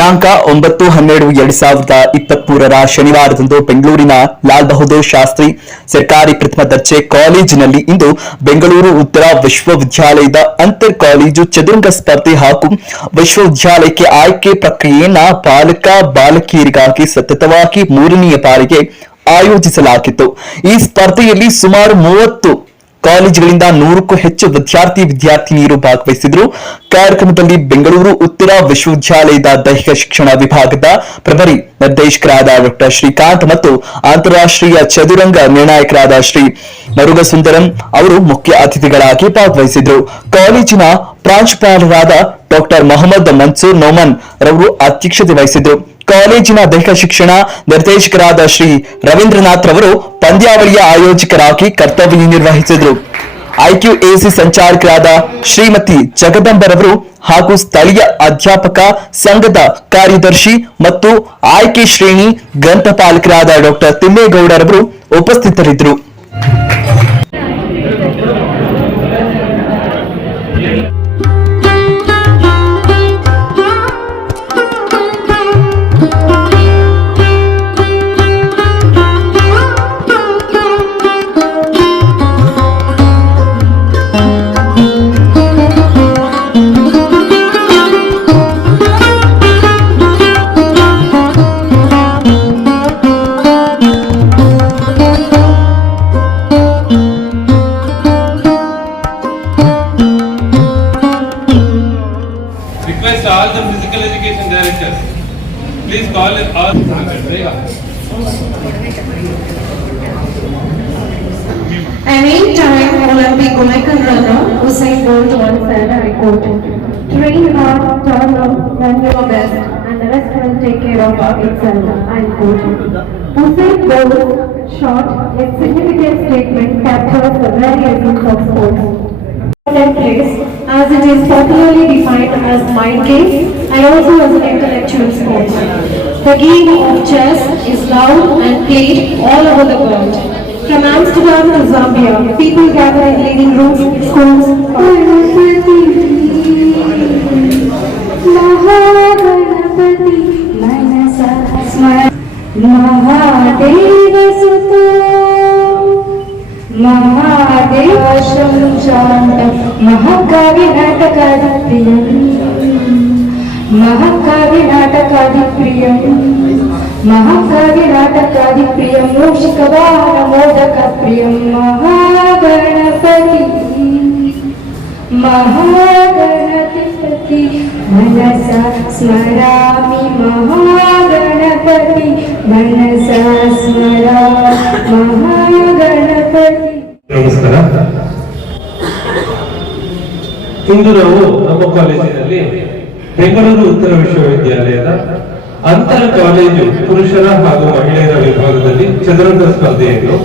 ದಿನಾಂಕ 9/12/2023 ಶನಿವಾರದಂದು ಬೆಂಗಳೂರಿನ ಲಾಲ್ ಬಹದ್ದೂರ್ ಶಾಸ್ತ್ರಿ ಸರ್ಕಾರಿ ಪ್ರಥಮ ದರ್ಜೆ ಕಾಲೇಜಿನಲ್ಲಿ ಇಂದು ಬೆಂಗಳೂರು ಉತ್ತರ ವಿಶ್ವವಿದ್ಯಾಲಯದ ಅಂತರ್ ಕಾಲೇಜು ಚದುರಂಗ ಸ್ಪರ್ಧೆ ಹಾಗೂ ವಿಶ್ವವಿದ್ಯಾಲಯಕ್ಕೆ ಆಯ್ಕೆ ಪ್ರಕ್ರಿಯೆಯನ್ನ ಬಾಲಕ ಬಾಲಕಿಯರಿಗಾಗಿ ಸತತವಾಗಿ 3ನೇ ಬಾರಿಗೆ ಆಯೋಜಿಸಲಾಗಿತ್ತು. ಈ ಸ್ಪರ್ಧೆಯಲ್ಲಿ ಸುಮಾರು 30 ಕಾಲೇಜುಗಳಿಂದ 100ಕ್ಕೂ ಹೆಚ್ಚು ವಿದ್ಯಾರ್ಥಿನಿಯರು ಭಾಗವಹಿಸಿದ್ರು. ಕಾರ್ಯಕ್ರಮದಲ್ಲಿ ಬೆಂಗಳೂರು ಉತ್ತರ ವಿಶ್ವವಿದ್ಯಾಲಯದ ದೈಹಿಕ ಶಿಕ್ಷಣ ವಿಭಾಗದ ಪ್ರಭಾರಿ ನಿರ್ದೇಶಕರಾದ ಡಾಕ್ಟರ್ ಶ್ರೀಕಾಂತ್ ಮತ್ತು ಅಂತಾರಾಷ್ಟ್ರೀಯ ಚದುರಂಗ ನಿರ್ಣಾಯಕರಾದ ಶ್ರೀ ಮರುಗಸುಂದರಂ ಅವರು ಮುಖ್ಯ ಅತಿಥಿಗಳಾಗಿ ಭಾಗವಹಿಸಿದ್ರು. ಕಾಲೇಜಿನ ಪ್ರಾಂಶುಪಾಲರಾದ ಡಾಕ್ಟರ್ ಮೊಹಮ್ಮದ್ ಮನ್ಸೂರ್ ನೋಮನ್ ರವರು ಅಧ್ಯಕ್ಷತೆ ವಹಿಸಿದ್ರು. ಕಾಲೇಜಿನ ದೈಹಿಕ ಶಿಕ್ಷಣ ನಿರ್ದೇಶಕರಾದ ಶ್ರೀ ರವೀಂದ್ರನಾಥ್ ರವರು ಪಂದ್ಯಾವಳಿಯ ಆಯೋಜಕರಾಗಿ ಕರ್ತವ್ಯ ನಿರ್ವಹಿಸಿದರು. ಐಕ್ಯೂಎಸಿ ಸಂಚಾಲಕರಾದ ಶ್ರೀಮತಿ ಜಗದಂಬರವರು ಹಾಗೂ ಸ್ಥಳೀಯ ಅಧ್ಯಾಪಕ ಸಂಘದ ಕಾರ್ಯದರ್ಶಿ ಮತ್ತು ಆಯ್ಕೆ ಶ್ರೇಣಿ ಗ್ರಂಥಪಾಲಕರಾದ ಡಾಕ್ಟರ್ ತಿಮ್ಮೇಗೌಡರವರು ಉಪಸ್ಥಿತರಿದ್ದರು. Request all the physical education directors. Please call it all. An 8-time Olympic American runner, Usain Bolt once said, I quote, "Train hard, turn up, run your best, and the rest will take care of itself." I quote. Usain Bolt's short yet significant statement captures the very essence of sports. Place, as it is popularly defined as mind game and also as an intellectual sport. The game of chess is loved and played all over the world. From Amsterdam to Zambia, people gather in living rooms, schools. Mahaganapati Manasa Mahadeva Sutta Mahadeva Shanta Mahakavi Natakadipriyam Mahakavi Natakadipriyam Mahakavi Natakadipriyam Mushikavana Modakapriyam Mahaganapati Mahaganapati Manasa Smarami Mahaganapati Manasa Smarami Mahaganapati. ನಮಸ್ಕಾರ. ಇಂದು ನಾವು ನಮ್ಮ ಕಾಲೇಜಿನಲ್ಲಿ ಬೆಂಗಳೂರು ಉತ್ತರ ವಿಶ್ವವಿದ್ಯಾಲಯದ ಅಂತರ college ಪುರುಷರ ಹಾಗೂ ಮಹಿಳೆಯರ ವಿಭಾಗದಲ್ಲಿ ಚದುರಂಗ ಸ್ಪರ್ಧೆಯನ್ನು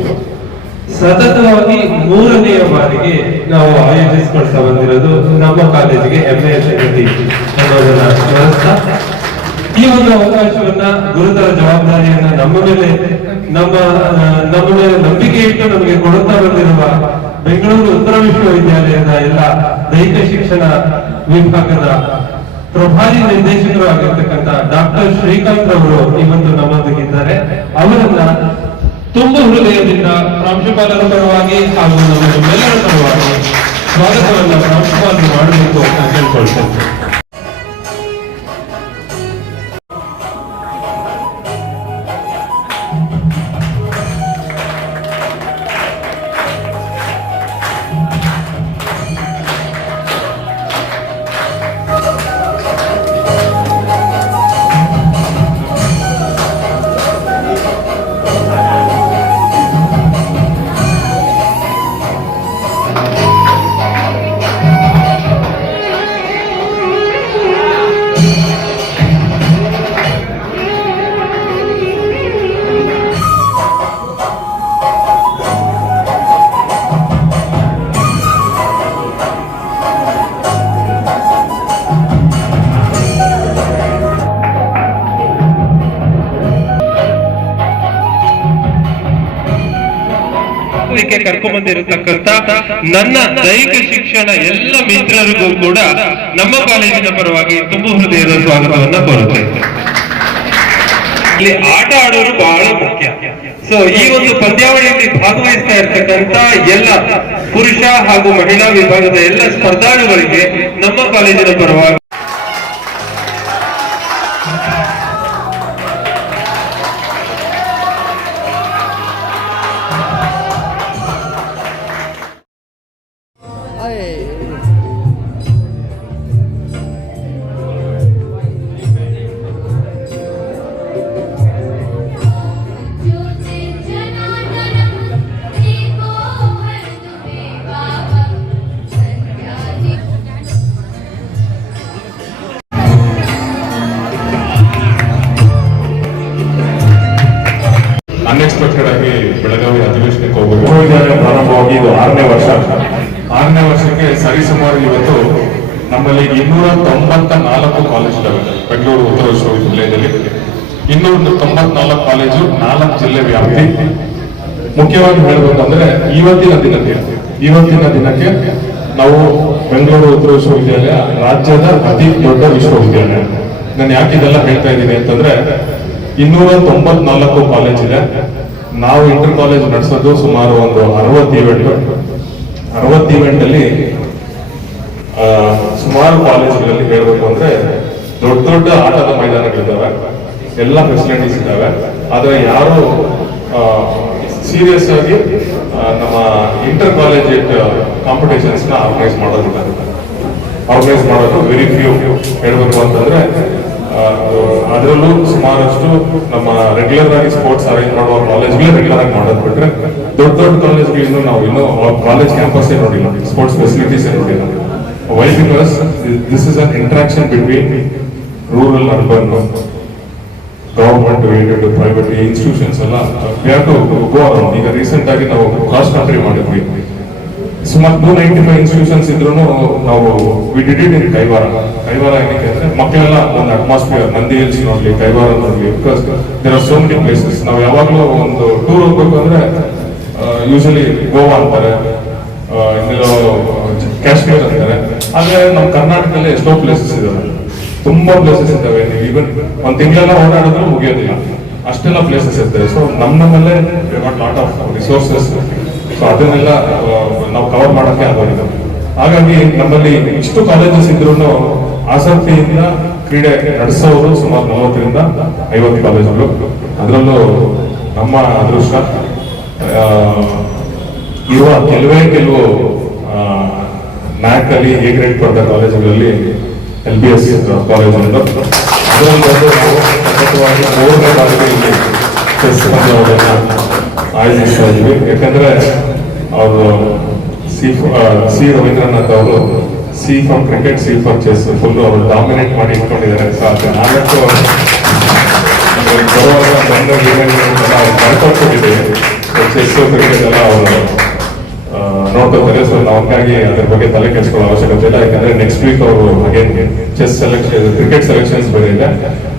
ಸತತವಾಗಿ 3ನೇ ಬಾರಿಗೆ ನಾವು ಆಯೋಜಿಸಿಕೊಳ್ತಾ ಬಂದಿರೋದು ನಮ್ಮ ಕಾಲೇಜಿಗೆ ಹೆಮ್ಮೆಯ ಸಂಗತಿ ಅನ್ನೋದನ್ನ ಸ್ಮರಿಸ್ತಾ ಈ ಒಂದು ಅವಕಾಶವನ್ನ ಗುರುತರ ಜವಾಬ್ದಾರಿಯನ್ನ ನಮ್ಮ ಮೇಲೆ ನಂಬಿಕೆ ಇಟ್ಟು ನಮಗೆ ಕೊಡುತ್ತಾ ಬಂದಿರುವ ಬೆಂಗಳೂರು ಉತ್ತರ ವಿಶ್ವವಿದ್ಯಾಲಯದ ಎಲ್ಲ ದೈಹಿಕ ಶಿಕ್ಷಣ ವಿಭಾಗದ ಪ್ರಭಾರಿ ನಿರ್ದೇಶಕರು ಆಗಿರ್ತಕ್ಕಂಥ ಡಾಕ್ಟರ್ ಶ್ರೀಕಾಂತ್ ಅವರು ಇವತ್ತು ನಮ್ಮೊಂದಿಗಿದ್ದಾರೆ. ಅವರನ್ನ ತುಂಬ ಹೃದಯದಿಂದ ಪ್ರಾಂಶುಪಾಲರ ಪರವಾಗಿ ಹಾಗೂ ನಮ್ಮೆಲ್ಲರ ಪರವಾಗಿ ಸ್ವಾಗತವನ್ನ ಪ್ರಾಂಶುಪಾಲರು ಮಾಡಬೇಕು ಅಂತ ಕೇಳ್ಕೊಳ್ತೇನೆ. ಕರ್ಕೊಂಡ್ ಬಂದಿರತಕ್ಕಂತ ನನ್ನ ದೈಹಿಕ ಶಿಕ್ಷಣ ಎಲ್ಲ ಮಿತ್ರರಿಗೂ ಕೂಡ ನಮ್ಮ ಕಾಲೇಜಿನ ಪರವಾಗಿ ತುಂಬು ಹೃದಯದ ಸ್ವಾಗತವನ್ನ ಕೋರುತ್ತೇನೆ. ಇಲ್ಲಿ ಆಟ ಆಡೋರು ಬಹಳ ಮುಖ್ಯ. ಸೊ ಈ ಒಂದು ಪಂದ್ಯಾವಳಿಯಲ್ಲಿ ಭಾಗವಹಿಸ್ತಾ ಇರ್ತಕ್ಕಂತ ಎಲ್ಲ ಪುರುಷ ಹಾಗೂ ಮಹಿಳಾ ವಿಭಾಗದ ಎಲ್ಲ ಸ್ಪರ್ಧಾಳುಗಳಿಗೆ ನಮ್ಮ ಕಾಲೇಜಿನ ಪರವಾಗಿ ಅನ್ಎಕ್ಸ್ಪೆಕ್ಟೆಡ್ ಆಗಿ ಬೆಳಗಾವಿ ಅಧಿವೇಶನಕ್ಕೆ ಹೋಗಬೇಕು. ವಿಶ್ವವಿದ್ಯಾಲಯ ಪ್ರಾರಂಭವಾಗಿ ಇದು 6ನೇ ವರ್ಷ. 6ನೇ ವರ್ಷಕ್ಕೆ ಸರಿಸುಮಾರು ಇವತ್ತು ನಮ್ಮಲ್ಲಿ 294 ಕಾಲೇಜುಗಳಿವೆ. ಬೆಂಗಳೂರು ಉತ್ತರ ವಿಶ್ವವಿದ್ಯಾಲಯದಲ್ಲಿ 294 ಕಾಲೇಜು, 4 ಜಿಲ್ಲೆ ವ್ಯಾಪ್ತಿ. ಮುಖ್ಯವಾಗಿ ಹೇಳಬೇಕಂದ್ರೆ ಇವತ್ತಿನ ದಿನಕ್ಕೆ ನಾವು ಬೆಂಗಳೂರು ಉತ್ತರ ವಿಶ್ವವಿದ್ಯಾಲಯ ರಾಜ್ಯದ ಅತಿ ದೊಡ್ಡ ವಿಶ್ವವಿದ್ಯಾಲಯ. ನಾನು ಯಾಕೆ ಇದೆಲ್ಲ ಹೇಳ್ತಾ ಇದ್ದೀನಿ ಅಂತಂದ್ರೆ 294 ಕಾಲೇಜ್ ಇದೆ. ನಾವು ಇಂಟರ್ ಕಾಲೇಜ್ ನಡೆಸೋದು ಸುಮಾರು ಒಂದು 60 ಇವೆಂಟ್ ಅಲ್ಲಿ ಸುಮಾರು ಕಾಲೇಜುಗಳಲ್ಲಿ ಹೇಳ್ಬೇಕು ಅಂದ್ರೆ ದೊಡ್ಡ ಆಟದ ಮೈದಾನಗಳಿದ್ದಾವೆ, ಎಲ್ಲ ಫೆಸಿಲಿಟೀಸ್ ಇದ್ದಾವೆ. ಆದ್ರೆ ಯಾರು ಸೀರಿಯಸ್ ಆಗಿ ನಮ್ಮ ಇಂಟರ್ ಕಾಲೇಜ್ ಕಾಂಪಿಟೇಷನ್ಸ್ ನ ಆರ್ಗನೈಸ್ ಮಾಡೋದು ವೆರಿ ಫ್ಯೂ. ಹೇಳ್ಬೇಕು ಅಂತಂದ್ರೆ ಅದರಲ್ಲೂ ಸುಮಾರಷ್ಟು ನಮ್ಮ ರೆಗ್ಯುಲರ್ ಆಗಿ ಸ್ಪೋರ್ಟ್ಸ್ ಅರೇಂಜ್ ಮಾಡುವ ಕಾಲೇಜ್ಗಳೇ ರೆಗ್ಯುಲರ್ ಆಗಿ ಮಾಡೋದು ಬಿಟ್ರೆ ದೊಡ್ಡ ಕಾಲೇಜ್ಗಳು ನಾವು ಇನ್ನೂ ಕಾಲೇಜ್ ಕ್ಯಾಂಪಸ್ ನೋಡಿಲ್ಲ, ಸ್ಪೋರ್ಟ್ಸ್ ಫೆಸಿಲಿಟೀಸ್ ನೋಡಿಲ್ಲ. Why because this is an interaction between rural urban government aided private institutions ಎಲ್ಲ ಗೋ ಅರೌಂಡ್. ಈಗ ರೀಸೆಂಟ್ ಆಗಿ ನಾವು ಕ್ರಾಸ್ ಕಂಟ್ರಿ ಮಾಡಿದ್ವಿ. ಸುಮಾರು 295 ಇನ್ಸ್ಟಿಟ್ಯೂಷನ್ಸ್ ಇದ್ರು ನಾವು we did it in Kaivara ಏನಕ್ಕೆ ಅಂದ್ರೆ ಮಕ್ಕಳೆಲ್ಲ ಒಂದು ಅಟ್ಮಾಸ್ಫಿಯರ್, ನಂದಿ ಹಿಲ್ಸ್ ನೋಡ್ಲಿ, ಕೈವಾರ ನೋಡ್ಲಿ, because there are so many places. ನಾವು ಯಾವಾಗಲೂ ಒಂದು ಟೂರ್ ಹೋಗ್ಬೇಕು ಅಂದ್ರೆ ಯೂಶಲಿ ಗೋವಾ ಅಂತಾರೆ, ಇನ್ನೆಲ್ಲೋ ಕಾಶ್ಮೀರ್ ಅಂತಾರೆ. ಆದ್ರೆ ನಮ್ಮ ಕರ್ನಾಟಕದಲ್ಲಿ ಎಷ್ಟೋ ಪ್ಲೇಸಸ್ ಇದಾವೆ, ತುಂಬಾ ಪ್ಲೇಸಸ್ ಇದ್ದಾವೆ. ನೀವು ಈವನ್ ಒಂದ್ ತಿಂಗಳೆಲ್ಲ ಓಡಾಡಿದ್ರು ಮುಗಿಯೋದಿಲ್ಲ, ಅಷ್ಟೆಲ್ಲ ಪ್ಲೇಸಸ್ ಇರ್ತವೆ. ಸೊ ನಮ್ಮಲ್ಲೇ ಲಾಟ್ ಆಫ್ ರಿಸೋರ್ಸಸ್. ಸೊ ಅದನ್ನೆಲ್ಲ ನಾವು ಕವರ್ ಮಾಡಕ್ಕೆ ಆಗೋದಿಲ್ಲ. ಹಾಗಾಗಿ ನಮ್ಮಲ್ಲಿ ಇಷ್ಟು ಕಾಲೇಜಸ್ ಇದ್ರು ಆಸಕ್ತಿಯಿಂದ ಕ್ರೀಡೆ ನಡೆಸೋರು ಸುಮಾರು 40ರಿಂದ 50 ಕಾಲೇಜುಗಳು. ಅದರಲ್ಲೂ ನಮ್ಮ ಅದೃಷ್ಟ ಇರುವ ಕೆಲವು ನ್ಯಾಕ್ ಅಲ್ಲಿ ಎ ಗ್ರೇಡ್ ಪಡೆದ ಕಾಲೇಜುಗಳಲ್ಲಿ LBS ಕಾಲೇಜ್ ಒಂದು. ಅದರಲ್ಲಿ ನಾವು ಸತತವಾಗಿ 3ನೇ ಬಾರಿಗೆ ಇಲ್ಲಿ ಚೆಸ್ ಪಂದ್ಯಾವಳಿಯನ್ನ ಆಯೋಜಿಸ್ತಾ ಇದ್ವಿ. ಯಾಕಂದ್ರೆ ಅವರು ಸಿ ರವೀಂದ್ರನಾಥ್ ಅವರು C for cricket, C for chess full ಅವರು ಡಾಮಿನೇಟ್ ಮಾಡಿ ಇಟ್ಕೊಂಡಿದ್ದಾರೆ. ಸೊ ಅದು 4 ಬರುವಾಗ ಬರ್ಕೊಟ್ಟಿದ್ದೀವಿ. ಚೆಸ್ ಕ್ರಿಕೆಟ್ ಎಲ್ಲ ಅವರು ನೋಡ್ಕೋತಾರೆ. ಸೊ ನಾವಾಗಿ ಅದ್ರ ಬಗ್ಗೆ ತಲೆ ಕೆಡಿಸ್ಕೊಳ್ಳೋ ಅವಶ್ಯಕತೆ ಇಲ್ಲ. ಯಾಕಂದ್ರೆ ನೆಕ್ಸ್ಟ್ ವೀಕ್ ಅವರು again chess selection, cricket selections ಬೇರೆ ಇದೆ.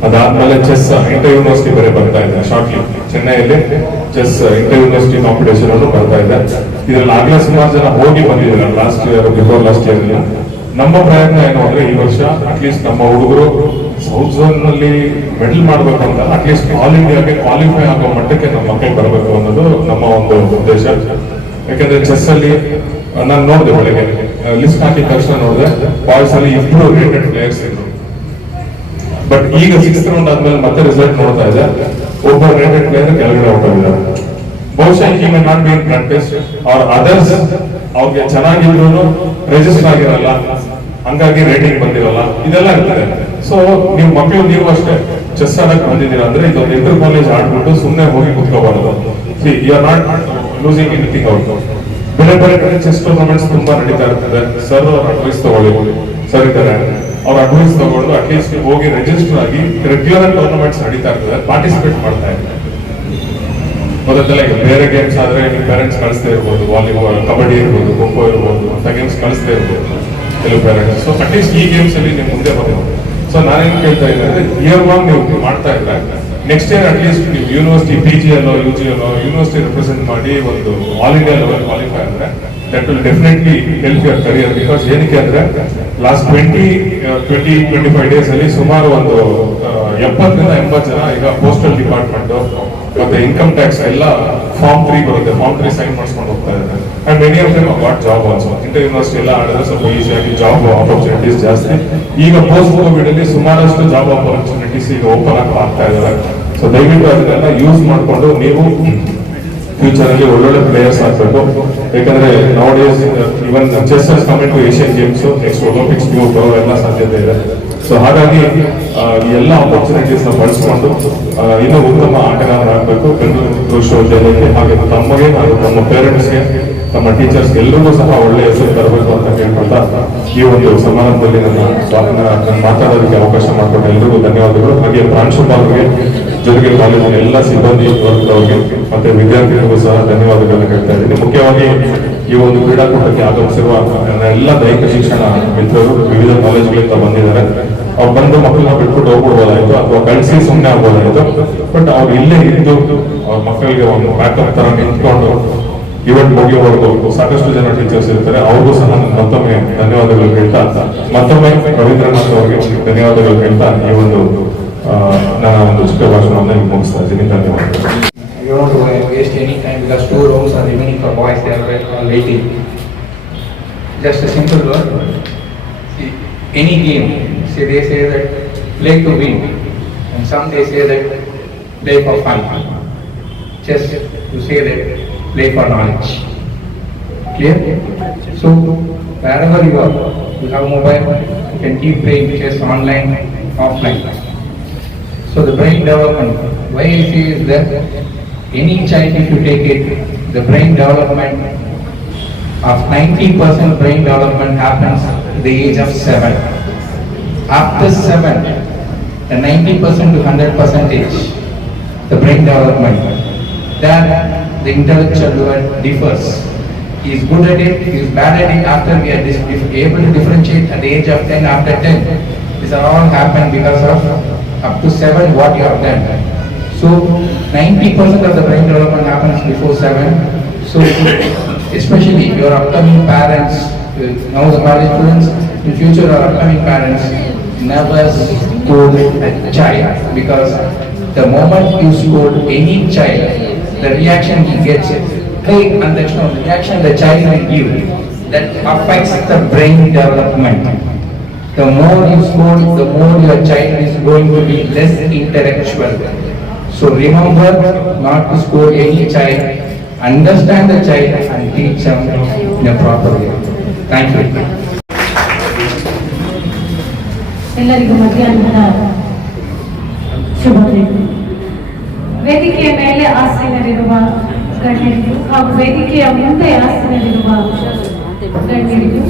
ಅದಾದ್ಮೇಲೆ ಚೆಸ್ ಇಂಟರ್ ಯೂನಿವರ್ಸಿಟಿ ಬೇರೆ ಬರ್ತಾ ಇದೆ ಶಾರ್ಟ್ಲಿ. ಚೆನ್ನೈಯಲ್ಲಿ ಚೆಸ್ ಇಂಟರ್ ಯೂನಿವರ್ಸಿಟಿ ಕಾಂಪಿಟೇಷನ್ ಅನ್ನು ಬರ್ತಾ ಇದೆ. ಇದ್ರಲ್ಲಿ ಆಗ್ಲೇ ಸುಮಾರು ಜನ ಹೋಗಿ ಬಂದಿದ್ದಾರೆ last year, before last year. ನಮ್ಮ ಪ್ರಯತ್ನ ಏನು ಅಂದ್ರೆ ಈ ವರ್ಷ ಅಟ್ಲೀಸ್ಟ್ ನಮ್ಮ ಹುಡುಗರು ಸೌತ್ ಝೋನ್ ನಲ್ಲಿ ಮೆಡಲ್ ಮಾಡ್ಬೇಕು ಅಂತ ಅಟ್ಲೀಸ್ಟ್ ಆಲ್ ಇಂಡಿಯಾಗೆ ಕ್ವಾಲಿಫೈ ಆಗೋ ಮಟ್ಟಕ್ಕೆ ನಮ್ಮ ಮಕ್ಕಳು ಬರಬೇಕು ಅನ್ನೋದು ನಮ್ಮ ಒಂದು ಉದ್ದೇಶ. ಯಾಕಂದ್ರೆ ಚೆಸ್ ಅಲ್ಲಿ ನಾನು ನೋಡಿದೆ, ಬೆಳಗ್ಗೆ ಲಿಸ್ಟ್ ಹಾಕಿದ ತಕ್ಷಣ ನೋಡಿದೆ ಬಾಯ್ಸ್ ಅಲ್ಲಿ 2 ರೇಟೆಡ್ ಪ್ಲೇಯರ್ಸ್ ಇದ್ರು. ಬಟ್ ಈಗ 6th ರೌಂಡ್ ಆದ್ಮೇಲೆ ಮತ್ತೆ ರಿಸಲ್ಟ್ ನೋಡ್ತಾ ಇದೆ, ಒಬ್ಬ ರೇಟೆಡ್ ಪ್ಲೇಯರ್ ಕೆಳಗಡೆ ಹೊರಟಿದ್ದಾರೆ. ಬಹುಶಃ ಈ may not be in practice or others. ಅವ್ರಿಗೆ ಚೆನ್ನಾಗಿದ್ರು ರಿಜಿಸ್ಟರ್ ಆಗಿರಲ್ಲ, ಹಂಗಾಗಿ ರೇಟಿಂಗ್ ಬಂದಿರಲ್ಲ, ಇದೆಲ್ಲ ಇರ್ತದೆ. ಸೊ ನೀವು ಮಕ್ಕಳು ನೀವು ಅಷ್ಟೇ ಚೆಸ್ ಆಡಕ್ ಬಂದಿದ್ದೀರಾ ಅಂದ್ರೆ ಇದೊಂದು ಇಂಟರ್ ಕಾಲೇಜ್ ಆಡ್ಬಿಟ್ಟು ಸುಮ್ಮನೆ ಹೋಗಿ ಕುತ್ಕೋಬಾರದು. See you are not losing anything out. ಬೇರೆ ಕಡೆ ಚೆಸ್ ಟೂರ್ನಮೆಂಟ್ಸ್ ತುಂಬಾ ನಡೀತಾ ಇರ್ತದೆ. ಸರ್ ಅವ್ರ ಅಡ್ವೈಸ್ ತಗೊಳ್ಳಿ, ಸರ್ ಇದ್ದಾರೆ, ಅವ್ರ ಅಡ್ವೈಸ್ ತಗೊಂಡು ಅಟ್ಲೀಸ್ಟ್ ಹೋಗಿ ರಿಜಿಸ್ಟರ್ ಆಗಿ ರೆಗ್ಯುಲರ್ ಟೂರ್ನಮೆಂಟ್ಸ್ ನಡೀತಾ ಇರ್ತದೆ, ಪಾರ್ಟಿಸಿಪೇಟ್ ಮಾಡ್ತಾ ಇದ್ದಾರೆ. ಮೊದಲ ಬೇರೆ ಗೇಮ್ಸ್ ಆದ್ರೆ ನಿಮ್ಮ ಪೇರೆಂಟ್ಸ್ ಕಳಿಸ್ತಾ ಇರ್ಬೋದು, ವಾಲಿಬಾಲ್, ಕಬಡ್ಡಿ ಇರ್ಬೋದು, ಖೋ ಖೋ ಇರ್ಬೋದು, ಅಂತ ಗೇಮ್ಸ್ ಕಳಿಸ್ತಾ ಇರ್ಬೋದು ಕೆಲವು ಪೇರೆಂಟ್ಸ್. ಸೊ ಅಟ್ಲೀಸ್ಟ್ ಈ ಗೇಮ್ಸ್ ಅಲ್ಲಿ ನೀವು ಮುಂದೆ ಬರ್ಬೋದು. ಸೊ ನಾನೇನು ಕೇಳ್ತಾ ಇದ್ದೆ ಅಂದ್ರೆ ಇಯರ್ 1 ನೀವು ಮಾಡ್ತಾ ಇದ್ರೆ ನೆಕ್ಸ್ಟ್ ಇಯರ್ ಅಟ್ಲೀಸ್ಟ್ ನೀವು ಯೂನಿವರ್ಸಿಟಿ PG ಅಲ್ಲೋ UG ಅಲ್ಲೋ ಯೂನಿವರ್ಸಿಟಿ ರೆಪ್ರೆಸೆಂಟ್ ಮಾಡಿ ಒಂದು ಆಲ್ ಇಂಡಿಯಾ ಲೆವೆಲ್ ಕ್ವಾಲಿಫೈ ಅಂದ್ರೆ that will definitely help your career. Because ಏನಕ್ಕೆ ಅಂದ್ರೆ ಲಾಸ್ಟ್ 25 ಡೇಸ್ ಅಲ್ಲಿ ಸುಮಾರು ಒಂದು 70 ರಿಂದ 80 ಜನ ಈಗ ಪೋಸ್ಟಲ್ ಡಿಪಾರ್ಟ್ಮೆಂಟ್ ಮತ್ತೆ ಇನ್ಕಮ್ ಟ್ಯಾಕ್ಸ್ ಎಲ್ಲ Form 3 ಬರುತ್ತೆ, Form 3 ಸೈನ್ ಮಾಡಿಸ್ಕೊಂಡು ಹೋಗ್ತಾ ಇದ್ದಾರೆ. And many of them got job also. Inter university ಎಲ್ಲ ಆಡಿದ್ರೆ ಸ್ವಲ್ಪ ಈಸಿಯಾಗಿ ಜಾಬ್ ಆಪರ್ಚುನಿಟೀಸ್ ಜಾಸ್ತಿ. ಈಗ ಪೋಸ್ಟ್ ಕೋವಿಡ್ ಅಲ್ಲಿ ಸುಮಾರಷ್ಟು ಜಾಬ್ ಆಪರ್ಚುನಿಟೀಸ್ ಈಗ ಓಪನ್ ಆಗ್ತಾ ಇದ್ದಾರೆ. ಸೊ ದಯವಿಟ್ಟು ಅದನ್ನೆಲ್ಲ ಯೂಸ್ ಮಾಡಿಕೊಂಡು ನೀವು ಫ್ಯೂಚರ್ ಅಲ್ಲಿ ಒಳ್ಳೊಳ್ಳೆ ಪ್ಲೇಯರ್ಸ್ ಆಗ್ಬೇಕು. ಯಾಕಂದ್ರೆ nowadays even chess coming to Asian games, next Olympics ಎಲ್ಲ ಸಾಧ್ಯತೆ ಇದೆ. ಸೊ ಹಾಗಾಗಿ ಈ ಎಲ್ಲ ಆಪರ್ಚುನಿಟೀಸ್ ನ ಬಳಸ್ಕೊಂಡು ಇನ್ನೂ ಉತ್ತಮ ಆಟಗಾರರಾಗಬೇಕು ಬೆಂಗಳೂರು ವಿಶ್ವವಿದ್ಯಾಲಯಕ್ಕೆ. ಹಾಗೆ ತಮಗೆ ಹಾಗೂ ತಮ್ಮ ಪೇರೆಂಟ್ಸ್ಗೆ, ತಮ್ಮ ಟೀಚರ್ಸ್ ಎಲ್ಲರಿಗೂ ಸಹ ಒಳ್ಳೆ ಹೆಸರು ತರಬೇಕು ಅಂತ ಕೇಳ್ಕೊಳ್ತಾ ಈ ಒಂದು ಸಮಾರಂಭದಲ್ಲಿ ನನ್ನ ಮಾತಾಡೋದಕ್ಕೆ ಅವಕಾಶ ಮಾಡಿಕೊಟ್ಟ ಎಲ್ಲರಿಗೂ ಧನ್ಯವಾದಗಳು. ಹಾಗೆ ಪ್ರಾಂಶುಪಾಲರಿಗೆ, ಜೊತೆಗೆ ಕಾಲೇಜಿನ ಎಲ್ಲ ಸಿಬ್ಬಂದಿ ವರ್ಗದವರಿಗೆ ಮತ್ತೆ ವಿದ್ಯಾರ್ಥಿಗಳಿಗೂ ಸಹ ಧನ್ಯವಾದಗಳನ್ನು ಹೇಳ್ತಾ ಇದ್ದೀನಿ. ಮುಖ್ಯವಾಗಿ ಈ ಒಂದು ಕ್ರೀಡಾಕೂಟಕ್ಕೆ ಆಗಮಿಸಿರುವ ಎಲ್ಲ ದೈಹಿಕ ಶಿಕ್ಷಣ ಮಿತ್ರರು ವಿವಿಧ ಕಾಲೇಜುಗಳಿಂದ ಬಂದಿದ್ದಾರೆ. ಅವ್ರು ಬಂದು ಮಕ್ಕಳನ್ನ ಬಿಟ್ಬಿಟ್ಟು ಹೋಗ್ಬಿಡ್ಬೋದಾಯ್ತು ಅಥವಾ ಕಳಿಸಿ ಸುಮ್ಮನೆ ಆಗ್ಬೋದಾಯ್ತು. ಬಟ್ ಅವ್ರು ಇಲ್ಲೇ ಇದ್ದು ಅವ್ರ ಮಕ್ಕಳಿಗೆ ಒಂದು ಬ್ಯಾಕಪ್ ತರ ನಿಂತ್ಕೊಂಡು ಇವೆಂಟ್ ಮುಗಿಯುವವರೆಗೂ ಸಾಕಷ್ಟು ಜನ ಟೀಚರ್ಸ್ ಇರ್ತಾರೆ. ಅವ್ರಿಗೂ ಸಹ ಮತ್ತೊಮ್ಮೆ ಧನ್ಯವಾದಗಳು ಹೇಳ್ತಾ, ಮತ್ತೊಮ್ಮೆ ರವೀಂದ್ರನಾಥ್ ಅವರಿಗೆ ಧನ್ಯವಾದಗಳು ಹೇಳ್ತಾ ಈ ಒಂದು ನನ್ನ ಒಂದು ಚಿಕ್ಕ ಭಾಷಣವನ್ನು ಮುಗಿಸ್ತಾ ಇದ್ದೀನಿ. ಧನ್ಯವಾದಗಳು. You don't waste any time because 2 rooms are remaining for boys. They are waiting. Just a simple word. See, any game, they say that play to win, and some they say that play for fun. Chess, you say that play for knowledge. Clear? So wherever you are, you have mobile, you can keep playing chess online, offline. So the brain development, why I say is that any child, if you take it, the brain development of 90% brain development happens at the age of 7. After 7, the 90% to 100% age, the brain development, then the intellectual level differs. He is good at it, he is bad at it. After we are able to differentiate at the age of 10, after 10, these are all happened because of up to 7 what you have done. So 90% of the brain development happens before 7. So especially your upcoming parents, now the college students, in future our upcoming parents, never scold a child, because the moment you scold any child, the reaction he gets, hey, and the reaction the child will give, that affects the brain development. The more you scold, the more your child is going to be less intellectual. So remember not to scold any child, understand the child and teach them in a proper way. Thank you. ಎಲ್ಲರಿಗೂ ಮಧ್ಯಾಹ್ನದ ಶುಭೋದಯಗಳು. ವೇದಿಕೆಯ ಮೇಲೆ ಆಸೀನರಿರುವ ಗಣ್ಯರಿಗೂ ಹಾಗೂ ವೇದಿಕೆಯ ಮುಂದೆ ಆಸೀನರಿರುವ ಗಣ್ಯರಿಗೂ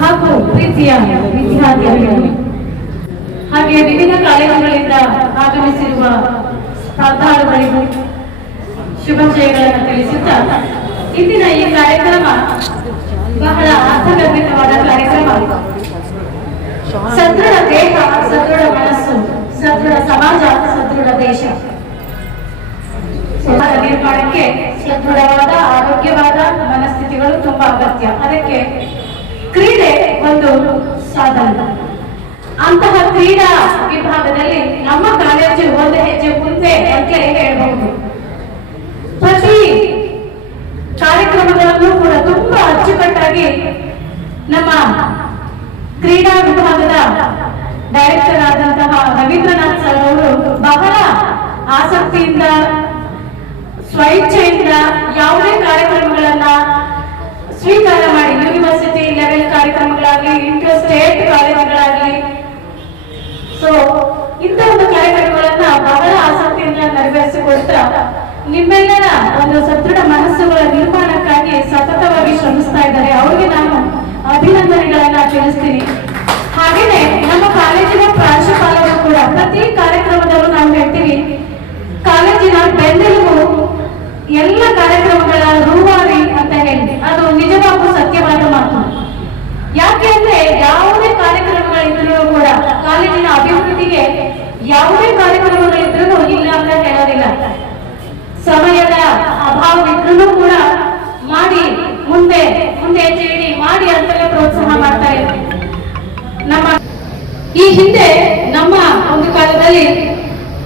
ಹಾಗೂ ಪ್ರೀತಿಯ ವಿದ್ಯಾರ್ಥಿಗಳಿಗೂ ಹಾಗೆ ವಿವಿಧ ಕಾಲೇಜುಗಳಿಂದ ಆಗಮಿಸಿರುವ ಸ್ಪರ್ಧಾಳುಗಳಿಗೂ ಶುಭಾಶಯಗಳನ್ನು ತಿಳಿಸುತ್ತಾ, ಇಂದಿನ ಈ ಕಾರ್ಯಕ್ರಮ ಬಹಳ ಅರ್ಥಗರ್ಭಿತವಾದ ಕಾರ್ಯಕ್ರಮ. ಸದೃಢ ದೇಹ, ಸದೃಢ ಮನಸ್ಸು, ಸದೃಢ ಸಮಾಜ, ಸದೃಢ ದೇಶ ನಿರ್ಮಾಣಕ್ಕೆ ಸದೃಢವಾದ ಆರೋಗ್ಯವಾದ ಮನಸ್ಥಿತಿಗಳು ತುಂಬಾ ಅಗತ್ಯ. ಅದಕ್ಕೆ ಕ್ರೀಡೆ ಒಂದು ಸಾಧನ. ಅಂತಹ ಕ್ರೀಡಾ ವಿಭಾಗದಲ್ಲಿ ನಮ್ಮ ಕಾಲೇಜು ಒಂದು ಹೆಜ್ಜೆ ಮುಂದೆ ಅಂತ ಹೇಳಬಹುದು. ಪ್ರತಿ ಕಾರ್ಯಕ್ರಮಗಳನ್ನು ಕೂಡ ತುಂಬಾ ಅಚ್ಚುಕಟ್ಟಾಗಿ ನಮ್ಮ ಕ್ರೀಡಾ ವಿಭಾಗದ ಡೈರೆಕ್ಟರ್ ಆದಂತಹ ರವೀಂದ್ರನಾಥ್ ಸರ್ ಅವರು ಬಹಳ ಆಸಕ್ತಿಯಿಂದ, ಸ್ವಇಚ್ಛೆಯಿಂದ ಯಾವುದೇ ಕಾರ್ಯಕ್ರಮಗಳನ್ನ ಸ್ವೀಕಾರ ಮಾಡಿ, ಯೂನಿವರ್ಸಿಟಿ ಲೆವೆಲ್ ಕಾರ್ಯಕ್ರಮಗಳಾಗಲಿ, ಇಂಟರ್ ಸ್ಟೇಟ್ ಕಾಲೇಜುಗಳಾಗಲಿ, ಸೊ ಇಂಥ ಒಂದು ಕಾರ್ಯಕ್ರಮಗಳನ್ನ ಬಹಳ ಆಸಕ್ತಿಯಿಂದ ನೆರವೇರಿಸಿಕೊಡ್ತಾ ನಿಮ್ಮೆಲ್ಲರ ಒಂದು ಸದೃಢ ಮನಸ್ಸುಗಳ ನಿರ್ಮಾಣಕ್ಕಾಗಿ ಸತತವಾಗಿ ಶ್ರಮಿಸ್ತಾ ಇದ್ದಾರೆ. ಅವರಿಗೆ ನಾನು ಅಭಿನಂದನೆಗಳನ್ನ ತಿಳಿಸ್ತೀನಿ. ಹಾಗೇನೆ ನಮ್ಮ ಕಾಲೇಜಿನ ಪ್ರಾಂಶುಪಾಲರು ಕೂಡ ಪ್ರತಿ ಕಾರ್ಯಕ್ರಮದಲ್ಲೂ ನಾವು ಹೇಳ್ತೀವಿ, ಕಾಲೇಜಿನ ಬೆನ್ನೆಲುಬು ಎಲ್ಲ ಕಾರ್ಯಕ್ರಮಗಳ ರೂವಾರಿ ಅಂತ ಹೇಳಿ. ಅದು ನಿಜವಾಗೂ ಸತ್ಯವಾದ ಮಾತು. ಯಾಕೆ ಅಂದ್ರೆ ಯಾವುದೇ ಕಾರ್ಯಕ್ರಮಗಳಿದ್ರೂ ಕೂಡ ಕಾಲೇಜಿನ ಅಭಿವೃದ್ಧಿಗೆ ಯಾವುದೇ ಕಾರ್ಯಕ್ರಮಗಳಿದ್ರೂ ಇಲ್ಲ ಅಂತ ಮುಂದೆ ಹೆಜ್ಜೆ ಇಡಿ ಮಾಡಿ ಅಂತೆಲ್ಲ ಪ್ರೋತ್ಸಾಹ ಮಾಡ್ತಾ ಇದ್ರು. ನಮ್ಮ ಈ ಹಿಂದೆ ನಮ್ಮ ಒಂದು ಕಾಲದಲ್ಲಿ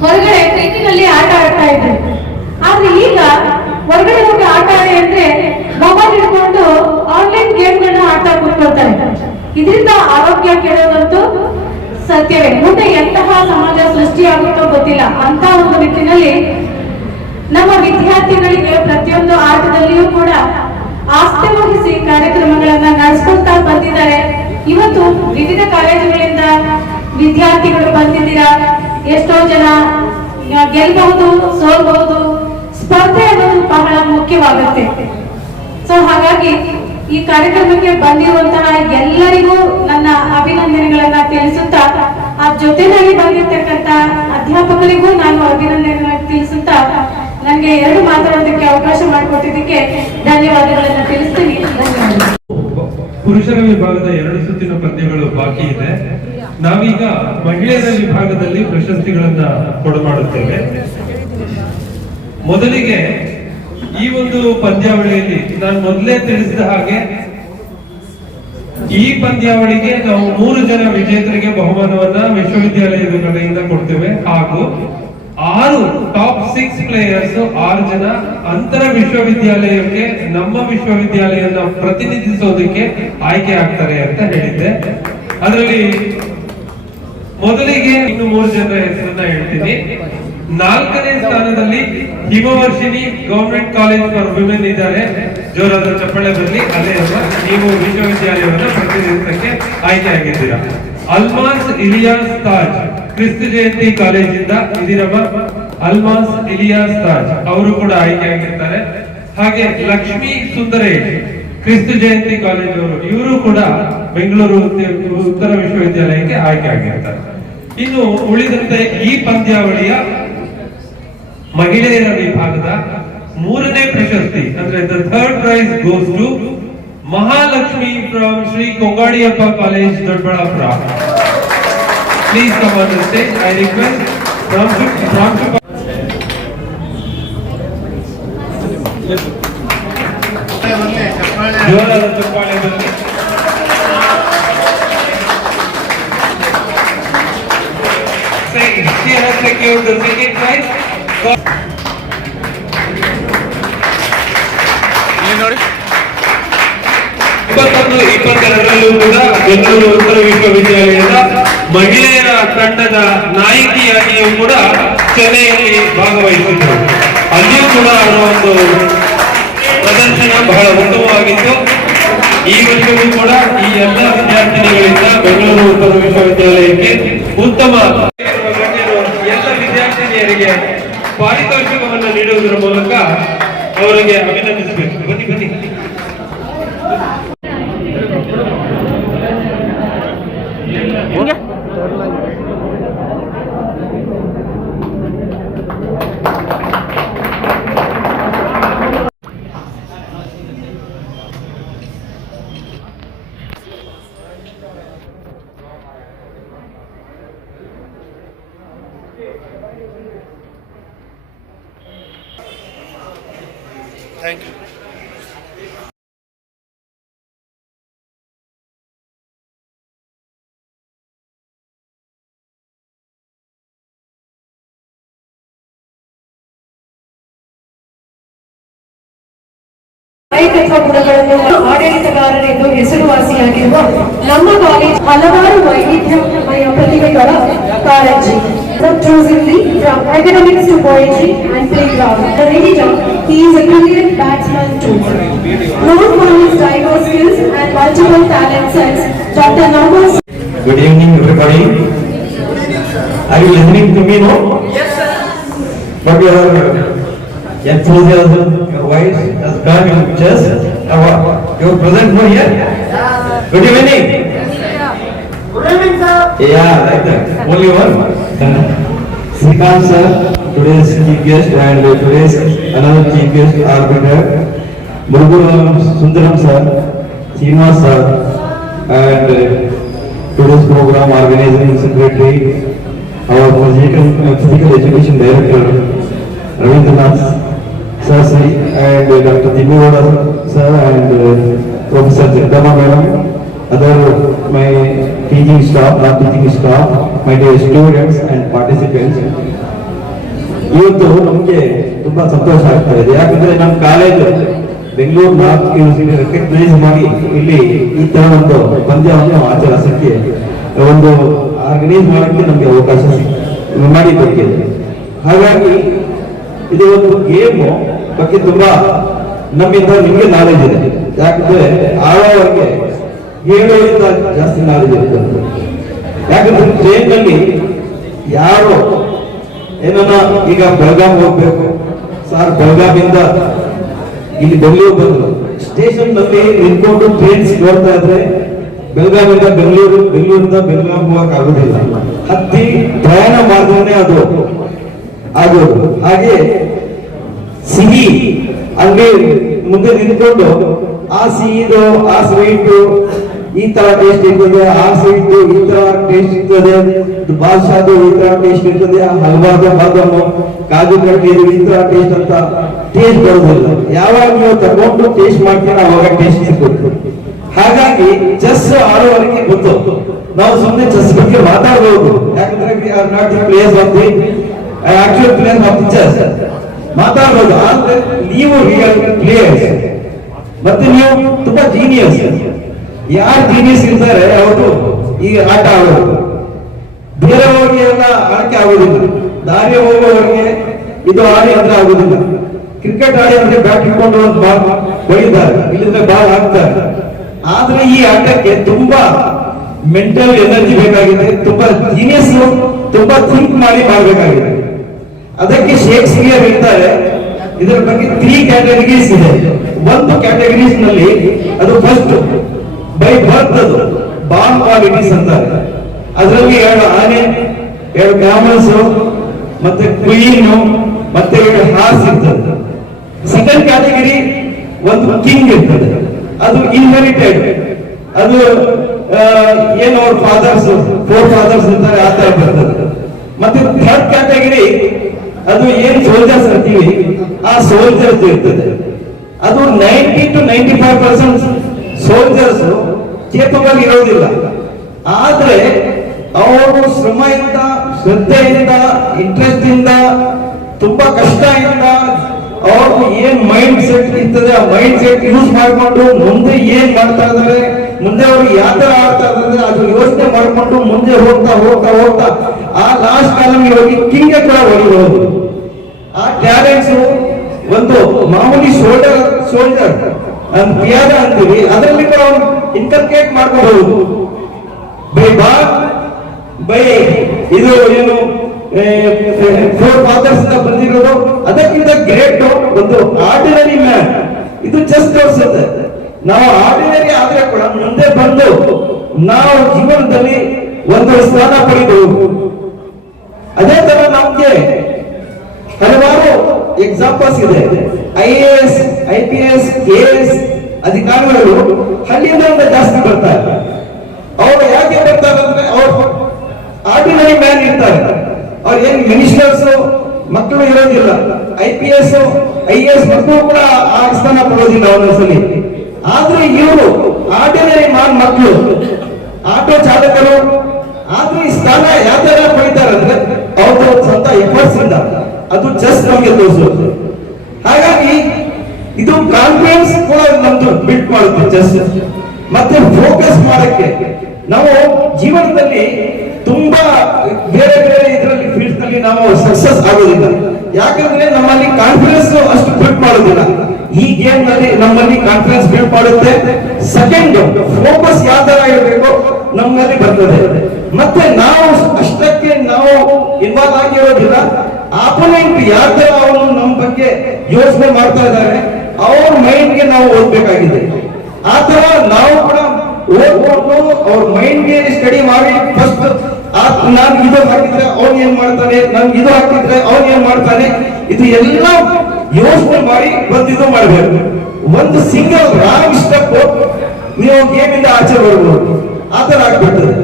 ಹೊರಗಡೆ ಪ್ರೀತಿನಲ್ಲಿ ಆಟ ಆಡ್ತಾ ಇದ್ರು. ಆದ್ರೆ ಈಗ ಹೊರಗಡೆ ಹೋಗಿ ಆಟ ಆಡಿ ಅಂದ್ರೆ ಮೊಬೈಲ್ ಹಿಡ್ಕೊಂಡು ಆನ್ಲೈನ್ ಗೇಮ್ಗಳನ್ನ ಆಡ್ತಾ ಕೂತ್ಕೊಳ್ತಾರೆ. ಇದರಿಂದ ಆರೋಗ್ಯ ಕೆಡೋದಂತೂ ಸತ್ಯವೇ. ಮುಂದೆ ಎಂತಹ ಸಮಾಜ ಸೃಷ್ಟಿಯಾಗುತ್ತೋ ಗೊತ್ತಿಲ್ಲ. ಅಂತ ಒಂದು ನಿಟ್ಟಿನಲ್ಲಿ ನಮ್ಮ ವಿದ್ಯಾರ್ಥಿಗಳಿಗೆ ಪ್ರತಿಯೊಂದು ಆಟದಲ್ಲಿಯೂ ಕೂಡ ಆಸ್ಥೆ ವಹಿಸಿ ಕಾರ್ಯಕ್ರಮಗಳನ್ನ ನಡೆಸ್ಕೊಳ್ತಾ ಬಂದಿದ್ದಾರೆ. ಇವತ್ತು ವಿವಿಧ ಕಾಲೇಜುಗಳಿಂದ ವಿದ್ಯಾರ್ಥಿಗಳು ಬಂದಿದ್ದೀರಾ. ಎಷ್ಟೋ ಜನ ಗೆಲ್ಬಹುದು, ಸೋಲ್ಬಹುದು. ಸ್ಪರ್ಧೆ ಅನ್ನೋದು ಬಹಳ ಮುಖ್ಯವಾಗುತ್ತೆ. ಸೊ ಹಾಗಾಗಿ ಈ ಕಾರ್ಯಕ್ರಮಕ್ಕೆ ಬಂದಿರುವಂತಹ ಎಲ್ಲರಿಗೂ ನನ್ನ ಅಭಿನಂದನೆಗಳನ್ನ ತಿಳಿಸುತ್ತಾ, ಆ ಜೊತೆನಲ್ಲಿ ಬಂದಿರ್ತಕ್ಕಂಥ ಅಧ್ಯಾಪಕರಿಗೂ ನಾನು ಅಭಿನಂದನೆಗಳನ್ನ ತಿಳಿಸುತ್ತಾ, ನನಗೆ 2 ಮಾತಾಡೋದಕ್ಕೆ ಅವಕಾಶ ಮಾಡಿಕೊಟ್ಟಿದ್ದಕ್ಕೆ ಧನ್ಯವಾದಗಳನ್ನ ತಿಳಿಸ್ತೀನಿ. ಧನ್ಯವಾದ. ಪುರುಷರ ವಿಭಾಗದ 2 ಸುತ್ತಿನ ಪಂದ್ಯಗಳು ಬಾಕಿ ಇದೆ. ನಾವೀಗ ಮಹಿಳೆಯರ ವಿಭಾಗದಲ್ಲಿ ಪ್ರಶಸ್ತಿಗಳನ್ನ ಕೊಡಮಾಡುತ್ತೇವೆ. ಮೊದಲಿಗೆ ಈ ಒಂದು ಪಂದ್ಯಾವಳಿಯಲ್ಲಿ ನಾನು ಮೊದಲೇ ತಿಳಿಸಿದ ಹಾಗೆ ಈ ಪಂದ್ಯಾವಳಿಗೆ ನಾವು 3 ಜನ ವಿಜೇತರಿಗೆ ಬಹುಮಾನವನ್ನ ವಿಶ್ವವಿದ್ಯಾಲಯದ ಕಡೆಯಿಂದ ಕೊಡ್ತೇವೆ. ಹಾಗೂ 6 ಟಾಪ್ 6 ಪ್ಲೇಯರ್ಸ್ 6 ಜನ ಅಂತರ ವಿಶ್ವವಿದ್ಯಾಲಯಕ್ಕೆ ನಮ್ಮ ವಿಶ್ವವಿದ್ಯಾಲಯನ ಪ್ರತಿನಿಧಿಸೋದಕ್ಕೆ ಆಯ್ಕೆ ಆಗ್ತಾರೆ ಅಂತ ಹೇಳಿದ್ದೆ. ಅದರಲ್ಲಿ ಮೊದಲಿಗೆ ಇನ್ನು 3 ಜನರ ಹೆಸರನ್ನ ಹೇಳ್ತೀನಿ. 4ನೇ ಸ್ಥಾನದಲ್ಲಿ ಹಿಮವರ್ಷಿಣಿ ಗವರ್ಮೆಂಟ್ ಕಾಲೇಜ್ ಫಾರ್ ವಿಮೆನ್ ಇದ್ದಾರೆ. ಜೋರಾದ ಚಪ್ಪಾಳೆ ಬರಲಿ. ಅಲ್ಲೇ ಅಲ್ವಾ, ನೀವು ವಿಶ್ವವಿದ್ಯಾಲಯವನ್ನ ಪ್ರತಿನಿಧಿಸಕ್ಕೆ ಆಯ್ಕೆ ಆಗಿದ್ದೀರಾ. ಅಲ್ಮಾಸ್ ಇಲಿಯಾಸ್ ತಾಜ್ ಕ್ರಿಸ್ತ ಜಯಂತಿ ಕಾಲೇಜಿಂದ ಇದಿರಮ್ಮ. ಅಲ್ಮಾಸ್ ಇಲಿಯಾಸ್ ತಾಜ್ ಅವರು ಕೂಡ ಆಯ್ಕೆ ಆಗಿರ್ತಾರೆ. ಹಾಗೆ ಲಕ್ಷ್ಮೀ ಸುಂದರೇಶ್ ಕ್ರಿಸ್ತ ಜಯಂತಿ ಕಾಲೇಜ್ ಅವರು, ಇವರು ಕೂಡ ಬೆಂಗಳೂರು ಉತ್ತರ ವಿಶ್ವವಿದ್ಯಾಲಯಕ್ಕೆ ಆಯ್ಕೆ ಆಗಿರ್ತಾರೆ. ಇನ್ನು ಉಳಿದಂತೆ ಈ ಪಂದ್ಯಾವಳಿಯ ಮಹಿಳೆಯರ ವಿಭಾಗದ 3ನೇ ಪ್ರಶಸ್ತಿ ಅಂದ್ರೆ the third prize goes to Mahalakshmi from Shri Kongadiyappa college Doddaballapur. Please come on the stage. I request ಜೋರಾದ ಚಪ್ಪಾಳೆ ಬರಲಿ. She has secured the second prize. 21-22 ಕೂಡ ಬೆಂಗಳೂರು ಉತ್ತರ ವಿಶ್ವವಿದ್ಯಾಲಯದ ಮಹಿಳೆಯರ ತಂಡದ ನಾಯಕಿಯಾಗಿಯೂ ಕೂಡ ಚೆನ್ನೈಯಲ್ಲಿ ಭಾಗವಹಿಸಿದ್ರು. ಅಲ್ಲಿಯೂ ಕೂಡ ಅವರ ಒಂದು ಪ್ರದರ್ಶನ ಬಹಳ ಉತ್ತಮವಾಗಿತ್ತು. ಈ ವರ್ಷವೂ ಕೂಡ ಈ ಎಲ್ಲ ವಿದ್ಯಾರ್ಥಿನಿಗಳಿಂದ ಬೆಂಗಳೂರು ಉತ್ತರ ವಿಶ್ವವಿದ್ಯಾಲಯಕ್ಕೆ ಉತ್ತಮ ಎಲ್ಲ ವಿದ್ಯಾರ್ಥಿನಿಯರಿಗೆ ಪಾರಿತೋಷಿಕವನ್ನು ನೀಡುವುದರ ಮೂಲಕ ಅವರಿಗೆ ಅಭಿನಂದಿಸಬೇಕು. ಬನ್ನಿ. Thank you. ನಾಯಕತ್ವ ಗುಣಗಳನ್ನು ಆಡಳಿತಗಾರರೆಂದು ಹೆಸರುವಾಸಿಯಾಗಿರುವ ನಮ್ಮ ಕಾಲೇಜ್ ಹಲವಾರು ವೈವಿಧ್ಯಮಯ ಪ್ರತಿಭೆಗಳ ಕಾರಂಜಿ. Exclusively from academics to poetry and playground. The editor, he is a brilliant batsman too. Known for his diverse skills and multiple talent sets, Dr. Namas. Good evening, everybody. Are you listening to me, no? Yes, sir. But your enthusiasm, your voice has come in chest. You present for here? Good evening. Good evening, sir. Yeah, like that. Only one. Srikanth sir, today's chief guest, and today's another chief guest arbiter, Murugaram Sundaram sir, Srinivas sir, and today's program organizing secretary, our physical education director, Ravindranath sir, and Dr. Dimyoda sir, and Professor Jagdamba Madam, other my teaching staff, non-teaching staff, my dear students and participants. ಇವತ್ತು ನಮಗೆ ತುಂಬಾ ಸಂತೋಷ ಆಗ್ತಾ ಇದೆ. ಯಾಕಂದ್ರೆ ನಮ್ಮ college Bengaluru north university recognise ಮಾಡಿ ಇಲ್ಲಿ ಈ ತರ ಒಂದು ಪಂದ್ಯವನ್ನು ಆಚರಿಸಕ್ಕೆ ಒಂದು ಆರ್ಗನೈಸ್ ಮಾಡಕ್ಕೆ ನಮಗೆ ಅವಕಾಶ ಮಾಡಿ ಕೊಟ್ಟಿದೆ. ಹಾಗಾಗಿ ಇದು ಒಂದು ಗೇಮ್ ಬಗ್ಗೆ ತುಂಬಾ ನಮ್ಮಿಂದ ನಿಮಗೆ ನಾಲೆಜ್ ಇದೆ. ಯಾಕಂದ್ರೆ ಆಳವಾಗಿ ಹೇಳೋದ್ರಿಂದ ಜಾಸ್ತಿ ನಾಲೆಜ್ ಇರ್ತದೆ. ಯಾಕಂದ್ರೆ ಟ್ರೈನ್ ನಲ್ಲಿ ಯಾರು ಏನನ್ನ ಈಗ ಬೆಳಗಾಂ ಹೋಗ್ಬೇಕು ಸರ್, ಬೆಳಗಾವಿಂದ ಇಲ್ಲಿ ಬೆಂಗಳೂರು ಬಂದ್ರು, ಸ್ಟೇಷನ್ ನಲ್ಲಿ ನಿಂತ್ಕೊಂಡು ಟ್ರೈನ್ಸ್ ನೋಡ್ತಾ ಇದ್ರೆ ಬೆಳಗಾವಿಂದ ಬೆಂಗಳೂರು, ಬೆಂಗಳೂರಿಂದ ಬೆಳಗಾಂ ಹೋಗಕ್ ಆಗುದಿಲ್ಲ. ಹತ್ತಿ ಪ್ರಯಾಣ ಮಾಡಿದ್ರೆ ಅದು ಆಗೋದು. ಹಾಗೆ ಸಿಹಿ ಅಂಗಡಿ ಮುಂದೆ ನಿಂತ್ಕೊಂಡು ಆ ಸಿಹಿದು, ಆ ಸ್ವೀಟು ಈ ತರ ಟೇಸ್ಟ್ ಇರ್ತದೆ, ಆ ಸ್ವೀಟ್ ಈ ತರ ಟೇಸ್ಟ್ ಇರ್ತದೆ, ಬಾದ್ಶಾದು ಈ ತರ ಟೇಸ್ಟ್ ಇರ್ತದೆ, ಹಲ್ವಾದ ಬಾದಾಮು ಕಾಜು ಕಟ್ಟಿ ಈ ತರ ಟೇಸ್ಟ್ ಅಂತ ಟೇಸ್ಟ್ ಬರೋದಿಲ್ಲ. ಯಾವಾಗ ನೀವು ತಗೊಂಡು ಟೇಸ್ಟ್ ಮಾಡ್ತೀರ ಅವಾಗ ಟೇಸ್ಟ್ ಸಿಗುತ್ತೆ. ಹಾಗಾಗಿ ಚೆಸ್ ಆಡುವವರಿಗೆ ಗೊತ್ತು, ನಾವು ಸುಮ್ಮನೆ ಚೆಸ್ ಬಗ್ಗೆ ಮಾತಾಡಬಹುದು. ಯಾಕಂದ್ರೆ we are not the players of the actual players of the chess ಮಾತಾಡಬಹುದು. ಆದ್ರೆ ನೀವು ರಿಯಲ್ ಪ್ಲೇಯರ್ಸ್ ಮತ್ತೆ ನೀವು ತುಂಬಾ ಜೀನಿಯಸ್. ಯಾರು ಜೀನಿಯಸ್ ಇರ್ತಾರೆ ಅವರು ಈ ಆಟ ಆಡೋದು. ಬೇರೆಯವ್ರಿಗೆ ಎಲ್ಲ ಆಡಕ್ಕೆ ಆಗೋದಿಲ್ಲ. ದಾರಿ ಹೋಗುವವರಿಗೆ ಇದು ಆಡಿ ಅಂದ್ರೆ ಆಗೋದಿಲ್ಲ. ಕ್ರಿಕೆಟ್ ಆಡಿ ಅಂದ್ರೆ ಬ್ಯಾಟ್ ಇಟ್ಕೊಂಡು ಒಂದು ಬಾಲ್ ಹೊಡಿತಾರೆ, ಇಲ್ಲಿಂದ ಬಾಲ್ ಹಾಕ್ತಾರೆ. ಆದ್ರೆ ಈ ಆಟಕ್ಕೆ ತುಂಬಾ ಮೆಂಟಲ್ ಎನರ್ಜಿ ಬೇಕಾಗಿದೆ, ತುಂಬಾ ಜೀನಿಯಸ್, ತುಂಬಾ ಥಿಂಕ್ ಮಾಡಿ ಮಾಡಬೇಕಾಗಿದೆ. ಅದಕ್ಕೆ ಶೇಕ್ಸ್ಪಿಯರ್ ಹೇಳ್ತಾರೆ ಇದರ ಬಗ್ಗೆ 3 ಕ್ಯಾಟಗರೀಸ್ ಇದೆ. ಒಂದು ಕ್ಯಾಟಗರೀಸ್ ನಲ್ಲಿ ಅದು ಫಸ್ಟ್ ಬೈ ಬರ್ತ್, ಅದು ಬಾರ್ನ್ ಕ್ವಾಲಿಟೀಸ್ ಅಂತಾರೆ. ಅದರಲ್ಲಿ 2 ಆನೆ, 2 ಕ್ಯಾಮಲ್ಸ್, ಮತ್ತೆ ಕ್ವೀನ್, ಮತ್ತೆ 2 ಹಾರ್ಸ್ ಇರ್ತದೆ. ಸೆಕೆಂಡ್ ಕ್ಯಾಟಗರಿ ಒಂದು ಕಿಂಗ್ ಇರ್ತದೆ, ಅದು ಇನ್ಹೆರಿಟೆಡ್. ಅದು ಏನು ಅವ್ರ ಫಾದರ್ಸ್ 4 ಫಾದರ್ಸ್ ಇರ್ತಾರೆ, ಆ ತರ ಬರ್ತದೆ. ಮತ್ತೆ ಥರ್ಡ್ ಕ್ಯಾಟಗರಿ ಅದು ಏನ್ ಸೋಲ್ಜರ್ಸ್ ಅಂತೀವಿ, ಆ ಸೋಲ್ಜರ್ಸ್ ಇರ್ತದೆ. ಅದು 90 to 95% ಸೋಲ್ಜರ್ಸ್ ಚೇತವಾಗಿ ಇರೋದಿಲ್ಲ. ಆದ್ರೆ ಅವರು ಶ್ರಮದಿಂದ, ಶ್ರದ್ಧೆಯಿಂದ, ಇಂಟ್ರೆಸ್ಟ್ ಇಂದ, ತುಂಬಾ ಕಷ್ಟದಿಂದ ಅವ್ರು ಏನ್ ಮೈಂಡ್ ಸೆಟ್ ಇರ್ತದೆ ಆ ಮೈಂಡ್ ಸೆಟ್ ಯೂಸ್ ಮಾಡ್ಕೊಂಡು ಮುಂದೆ ಏನ್ ಮಾಡ್ತಾ ಇದಾರೆ, ಮುಂದೆ ಅವ್ರು ಯಾವ ತರ ಆಡ್ತಾ ಇದ್ದಾರೆ ಅದು ಯೋಚನೆ ಮಾಡ್ಕೊಂಡು ಮುಂದೆ ಹೋಗ್ತಾ ಹೋಗ್ತಾ ಹೋಗ್ತಾ ಆ ಲಾಸ್ಟ್ ಕಾಲಮ್ಗೆ ಹೋಗಿ ಕಿಂಗ್ಗೆ ಕೂಡ ಹೊಡಿಬಹುದು. ಆ ಟ್ಯಾಲೆಂಟ್ಸ್ ಒಂದು ಮಾಮೂಲಿ ಸೋಲ್ಜರ್ ಪಿಯಾದ ಅಂತೀವಿ, ಅದರಲ್ಲಿ ಕೂಡ ಅವ್ನು ಇನ್ಕಲ್ಕೇಟ್ ಮಾಡ್ಕೋಬಹುದು. ಬೈ ಬಾಲ್, ಬೈ ಇದು ಏನು 4 ಫಾದರ್ಸ್ ಬಂದಿರೋದು, ಅದಕ್ಕಿಂತ ಗ್ರೇಟ್ ಒಂದು ಆರ್ಡಿನರಿ ಮ್ಯಾನ್. ಇದು ಚೆಸ್ ತೋರಿಸುತ್ತೆ ನಾವು ಆರ್ಡಿನರಿ ಆದ್ರೆ ಕೂಡ ಮುಂದೆ ಬಂದು ನಾವು ಜೀವನದಲ್ಲಿ ಒಂದು ಸ್ಥಾನ ಪಡೆಯಬಹುದು. ಅದೇ ತರ ನಮ್ಗೆ ಹಲವಾರು ಎಕ್ಸಾಂಪಲ್ಸ್ ಇದೆ. IAS, IPS, KS ಅಧಿಕಾರಿಗಳು ಹಳ್ಳಿಯಿಂದ ಜಾಸ್ತಿ ಬರ್ತಾರೆ. ಅವರು ಯಾಕೆ ಬರ್ತಾರೆ ಅಂದ್ರೆ ಅವ್ರು ಆರ್ಡಿನರಿ ಮ್ಯಾನ್ ಇರ್ತಾರೆ. ಅವ್ರು ಏನ್ ಮಿನಿಸ್ಟರ್ಸ್ ಮಕ್ಕಳು ಇರೋದಿಲ್ಲ. IPS, IAS ಮಕ್ಕಳು ಕೂಡ ಆ ಸ್ಥಾನ ಪಡೋದಿಲ್ಲ ಒಂದೊಂದ್ಸಲಿ. ಆದ್ರೆ ಇವರು ಆರ್ಡಿನರಿ ಮ್ಯಾನ್ ಮಕ್ಕಳು, ಆಟೋ ಚಾಲಕರು. ಆದ್ರೆ ಈ ಸ್ಥಾನ ಯಾವ ತರ ಪಡಿತಾರೆ ಅಂದ್ರೆ ಅವ್ರ ಸ್ವಂತ ಎಫರ್ಟ್ಸ್ ಇಂದ. ಅದು ಚೆಸ್ ನಮಗೆ ತೋರಿಸುತ್ತೆ. ಹಾಗಾಗಿ ಇದು ಕಾನ್ಫಿಡೆನ್ಸ್ ಕೂಡ ನಮ್ದು ಬಿಲ್ಡ್ ಮಾಡುತ್ತೆ ಚೆಸ್. ಮತ್ತೆ ಫೋಕಸ್ ಮಾಡಕ್ಕೆ ನಾವು ಜೀವನದಲ್ಲಿ ತುಂಬಾ ಬೇರೆ ಬೇರೆ ಇದರಲ್ಲಿ ಫೀಲ್ಡ್ ನಲ್ಲಿ ನಾವು ಸಕ್ಸಸ್ ಆಗೋದಿಲ್ಲ. ಯಾಕಂದ್ರೆ ನಮ್ಮಲ್ಲಿ ಕಾನ್ಫಿಡೆನ್ಸ್ ಅಷ್ಟು ಬಿಲ್ಡ್ ಮಾಡೋದಿಲ್ಲ. ಈ ಗೇಮ್ ನಲ್ಲಿ ನಮ್ಮಲ್ಲಿ ಕಾನ್ಫಿಡೆನ್ಸ್ ಬಿಲ್ಡ್ ಮಾಡುತ್ತೆ. ಸೆಕೆಂಡ್, ಫೋಕಸ್ ಯಾವ ತರ ಇರಬೇಕು ನಮ್ಮಲ್ಲಿ ಬರ್ತದೆ. ಮತ್ತೆ ನಾವು ಅಷ್ಟಕ್ಕೆ ನಾವು ಇನ್ವಾಲ್ವ್ ಆಗಿರೋದಿಲ್ಲ. ಆಪೋನೆಂಟ್ ಯಾವ ತರ ಅವನು ನಮ್ಮ ಬಗ್ಗೆ ಯೋಚನೆ ಮಾಡ್ತಾ ಇದ್ದಾರೆ ಅವ್ರ ಮೈಂಡ್ಗೆ ನಾವು ಓದ್ಬೇಕಾಗಿದೆ. ಆ ತರ ನಾವು ಕೂಡ ಓದ್ಕೊಂಡು ಅವ್ರ ಮೈಂಡ್ಗೆ ಸ್ಟಡಿ ಮಾಡಿ ಫಸ್ಟ್ ನಾನು ಇದು ಹಾಕಿದ್ರೆ ಅವ್ನು ಏನ್ ಮಾಡ್ತಾನೆ, ನನ್ಗೆ ಇದು ಹಾಕಿದ್ರೆ ಅವ್ನು ಏನ್ ಮಾಡ್ತಾನೆ, ಇದು ಎಲ್ಲ ಯೋಚನೆ ಮಾಡಿ ಬಂದಿದ್ದು ಮಾಡಬೇಕು. ಒಂದು ಸಿಂಗಲ್ ರಾಂಗ್ ಸ್ಟೆಪ್ ನೀವು ಗೇಮ್ ಇಂದ ಆಚೆ ಬರ್ಬೋದು, ಆ ತರ ಆಗ್ಬಿಡ್ತದೆ.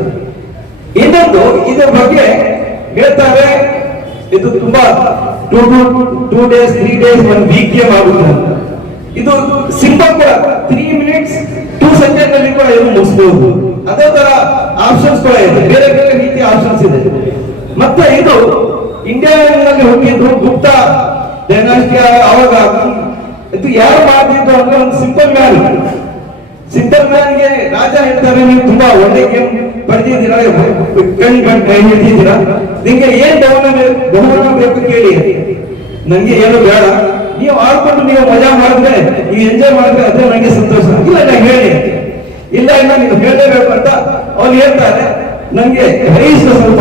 ಇನ್ನೊಂದು ಇದ್ರ ಬಗ್ಗೆ ಹೇಳ್ತಾರೆ, ಇದು ತುಂಬಾ 2 days 3 days 1 week ಗೇಮ್ ಆಗುತ್ತೆ. ಇದು ಸಿಂಪಲ್ ಕೂಡ 3 minutes 2 ಇದು ಮುಗಿಸಬಹುದು. ಅದೇ ತರ ಆಪ್ಷನ್ಸ್ ಕೂಡ ಇದೆ, ಬೇರೆ ಬೇರೆ ರೀತಿಯ ಆಪ್ಷನ್ಸ್ ಇದೆ. ಮತ್ತೆ ಇದು ಇಂಡಿಯಾದಲ್ಲಿ ಹುಟ್ಟಿದ್ದು ಗುಪ್ತ ಡೈನಾಸ್ಟಿ. ಅವಾಗ ಇದು ಯಾರು ಮಾಡ್ತಿದ್ದು ಅಂದ್ರೆ ಒಂದು ಸಿಂಪಲ್ ಮ್ಯಾನ್ಗೆ ರಾಜ ಹೇಳ್ತಾರೆ, ನೀವು ತುಂಬಾ ಒಳ್ಳೆ ಗೇಮ್ ಪಡೆದಿದ್ದೀರಾ, ಕೈ ಹಿಡಿದಿದ್ದೀರಾ, ನಿಮ್ಗೆ ಏನ್ ಬಹುಮಾನ ಬೇಕು ಕೇಳಿ, ನಂಗೆ ಏನು ಬೇಡ, ನೀವು ಆಡ್ಕೊಂಡು ನೀವು ಮಜಾ ಮಾಡಿದ್ರೆ, ನೀವು ಎಂಜಾಯ್ ಮಾಡಿದ್ರೆ ಅದೇ ನಂಗೆ ಸಂತೋಷ. ಇಲ್ಲ ನಾನು ಹೇಳಿ, ಇಲ್ಲ ನೀವು ಹೇಳಲೇಬೇಕು ಅಂತ ಅವ್ರು ಹೇಳ್ತಾರೆ, ನಂಗೆ ರೈಸ್ ಸ್ವಲ್ಪ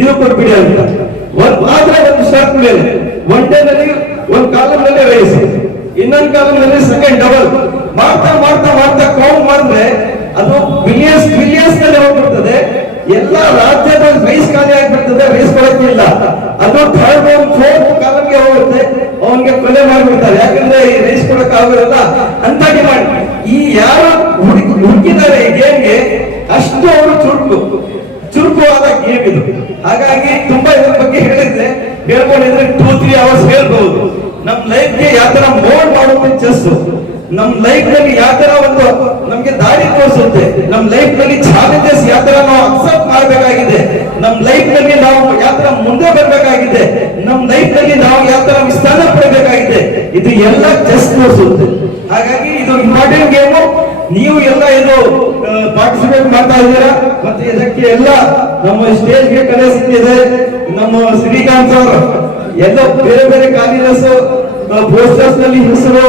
ಇದು ಕೊಟ್ಬಿಡಿ ಅಂತ. ಆದ್ರೆ ಒಂದು ಶಾರ್ಟ್ ಮೇಲೆ ಒನ್ ಡೇನಲ್ಲಿ ಒಂದು ಕಾಲಮ್ನಲ್ಲಿ ರೈಸ್, ಇನ್ನೊಂದು ಕಾಲಮ್ನಲ್ಲಿ ಸೆಕೆಂಡ್ ಡಬಲ್ ಮಾಡ್ತಾ ಮಾಡ್ತಾ ಮಾಡ್ತಾ ಕೌಂಟ್ ಮಾಡಿದ್ರೆ ಅದು ಬಿಲಿಯನ್ಸ್ ನಲ್ಲಿ ಹೋಗ್ಬಿಡ್ತದೆ. ಎಲ್ಲ ರಾಜ್ಯದ ರೈಸ್ ಖಾಲಿ ಆಗ್ಬಿಡ್ತದೆ, ರೈಸ್ ಕೊಡಕ್ಕಿಲ್ಲ. ಅದು ಥರ್ಡ್ ಫೋರ್ತ್ ಕಾಲಮ್ಗೆ ಹೋಗುತ್ತೆ, ಅವನಿಗೆ ಕೊಲೆ ಮಾಡ್ಬಿಡ್ತಾರೆ. ಯಾಕಂದ್ರೆ ಈ ರೈಸ್ ಕೊಡಕ್ ಆಗೋದಿಲ್ಲ ಅಂತಾಗಿ ಮಾಡಿ ಈ ಯಾರು ಹುಡುಕಿದ್ದಾರೆ ಈ ಗೇಮ್ಗೆ ಅಷ್ಟು ಅವರು ಚುರುಕುವಾದ ಗೇಮ್ ಇದು. ಹಾಗಾಗಿ ತುಂಬಾ ಇದ್ರ ಬಗ್ಗೆ ಹೇಳ್ಕೊಂಡಿದ್ರೆ 2-3 ಅವರ್ಸ್ ಹೇಳ್ಬಹುದು. ನಮ್ ಲೈಫ್ಗೆ ಯಾವ ತರ ಮೋಲ್ಡ್ ಮಾಡುತ್ತೆ ಚೆಸ್, ನಮ್ ಲೈಫ್ ನಲ್ಲಿ ಯಾವ ತರ ಒಂದು ನಮ್ಗೆ ದಾರಿ ತೋರಿಸುತ್ತೆ, ನಮ್ ಲೈಫ್ ನಲ್ಲಿ ಚಾಲೆಂಜಸ್ ಯಾವ ತರ ನಾವು ಅಕ್ಸೆಪ್ಟ್ ಮಾಡಬೇಕಾಗಿದೆ, ನಮ್ ಲೈಫ್ ನಲ್ಲಿ ನಾವು ಯಾವ ತರ ಮುಂದೆ ಬರ್ಬೇಕಾಗಿದೆ, ನಮ್ ಲೈಫ್ ನಲ್ಲಿ ನಾವು ಯಾವ ತರ ವಿಸ್ತಾರ ಪಡಬೇಕಾಗಿದೆ, ಇದು ಎಲ್ಲ ಚೆಸ್ ತೋರಿಸುತ್ತೆ. ಹಾಗಾಗಿ ಇದು ಇಂಪಾರ್ಟೆಂಟ್ ಗೇಮು. ನೀವು ಎಲ್ಲ ಇದು ಪಾರ್ಟಿಸಿಪೇಟ್ ಮಾಡ್ತಾ ಇದ್ದೀರಾ. ಮತ್ತೆ ಇದಕ್ಕೆ ಎಲ್ಲ ನಮ್ಮ ಸ್ಟೇಜ್ಗೆ ಕರೆ ಸಿಕ್ಕಿದೆ. ನಮ್ಮ ಶ್ರೀಕಾಂತ್ ಅವರು ಎಲ್ಲ ಬೇರೆ ಬೇರೆ ಕಾಲೇಜಸ್ ಪೋಸ್ಟರ್ಸ್ ನಲ್ಲಿ ಹೆಸರು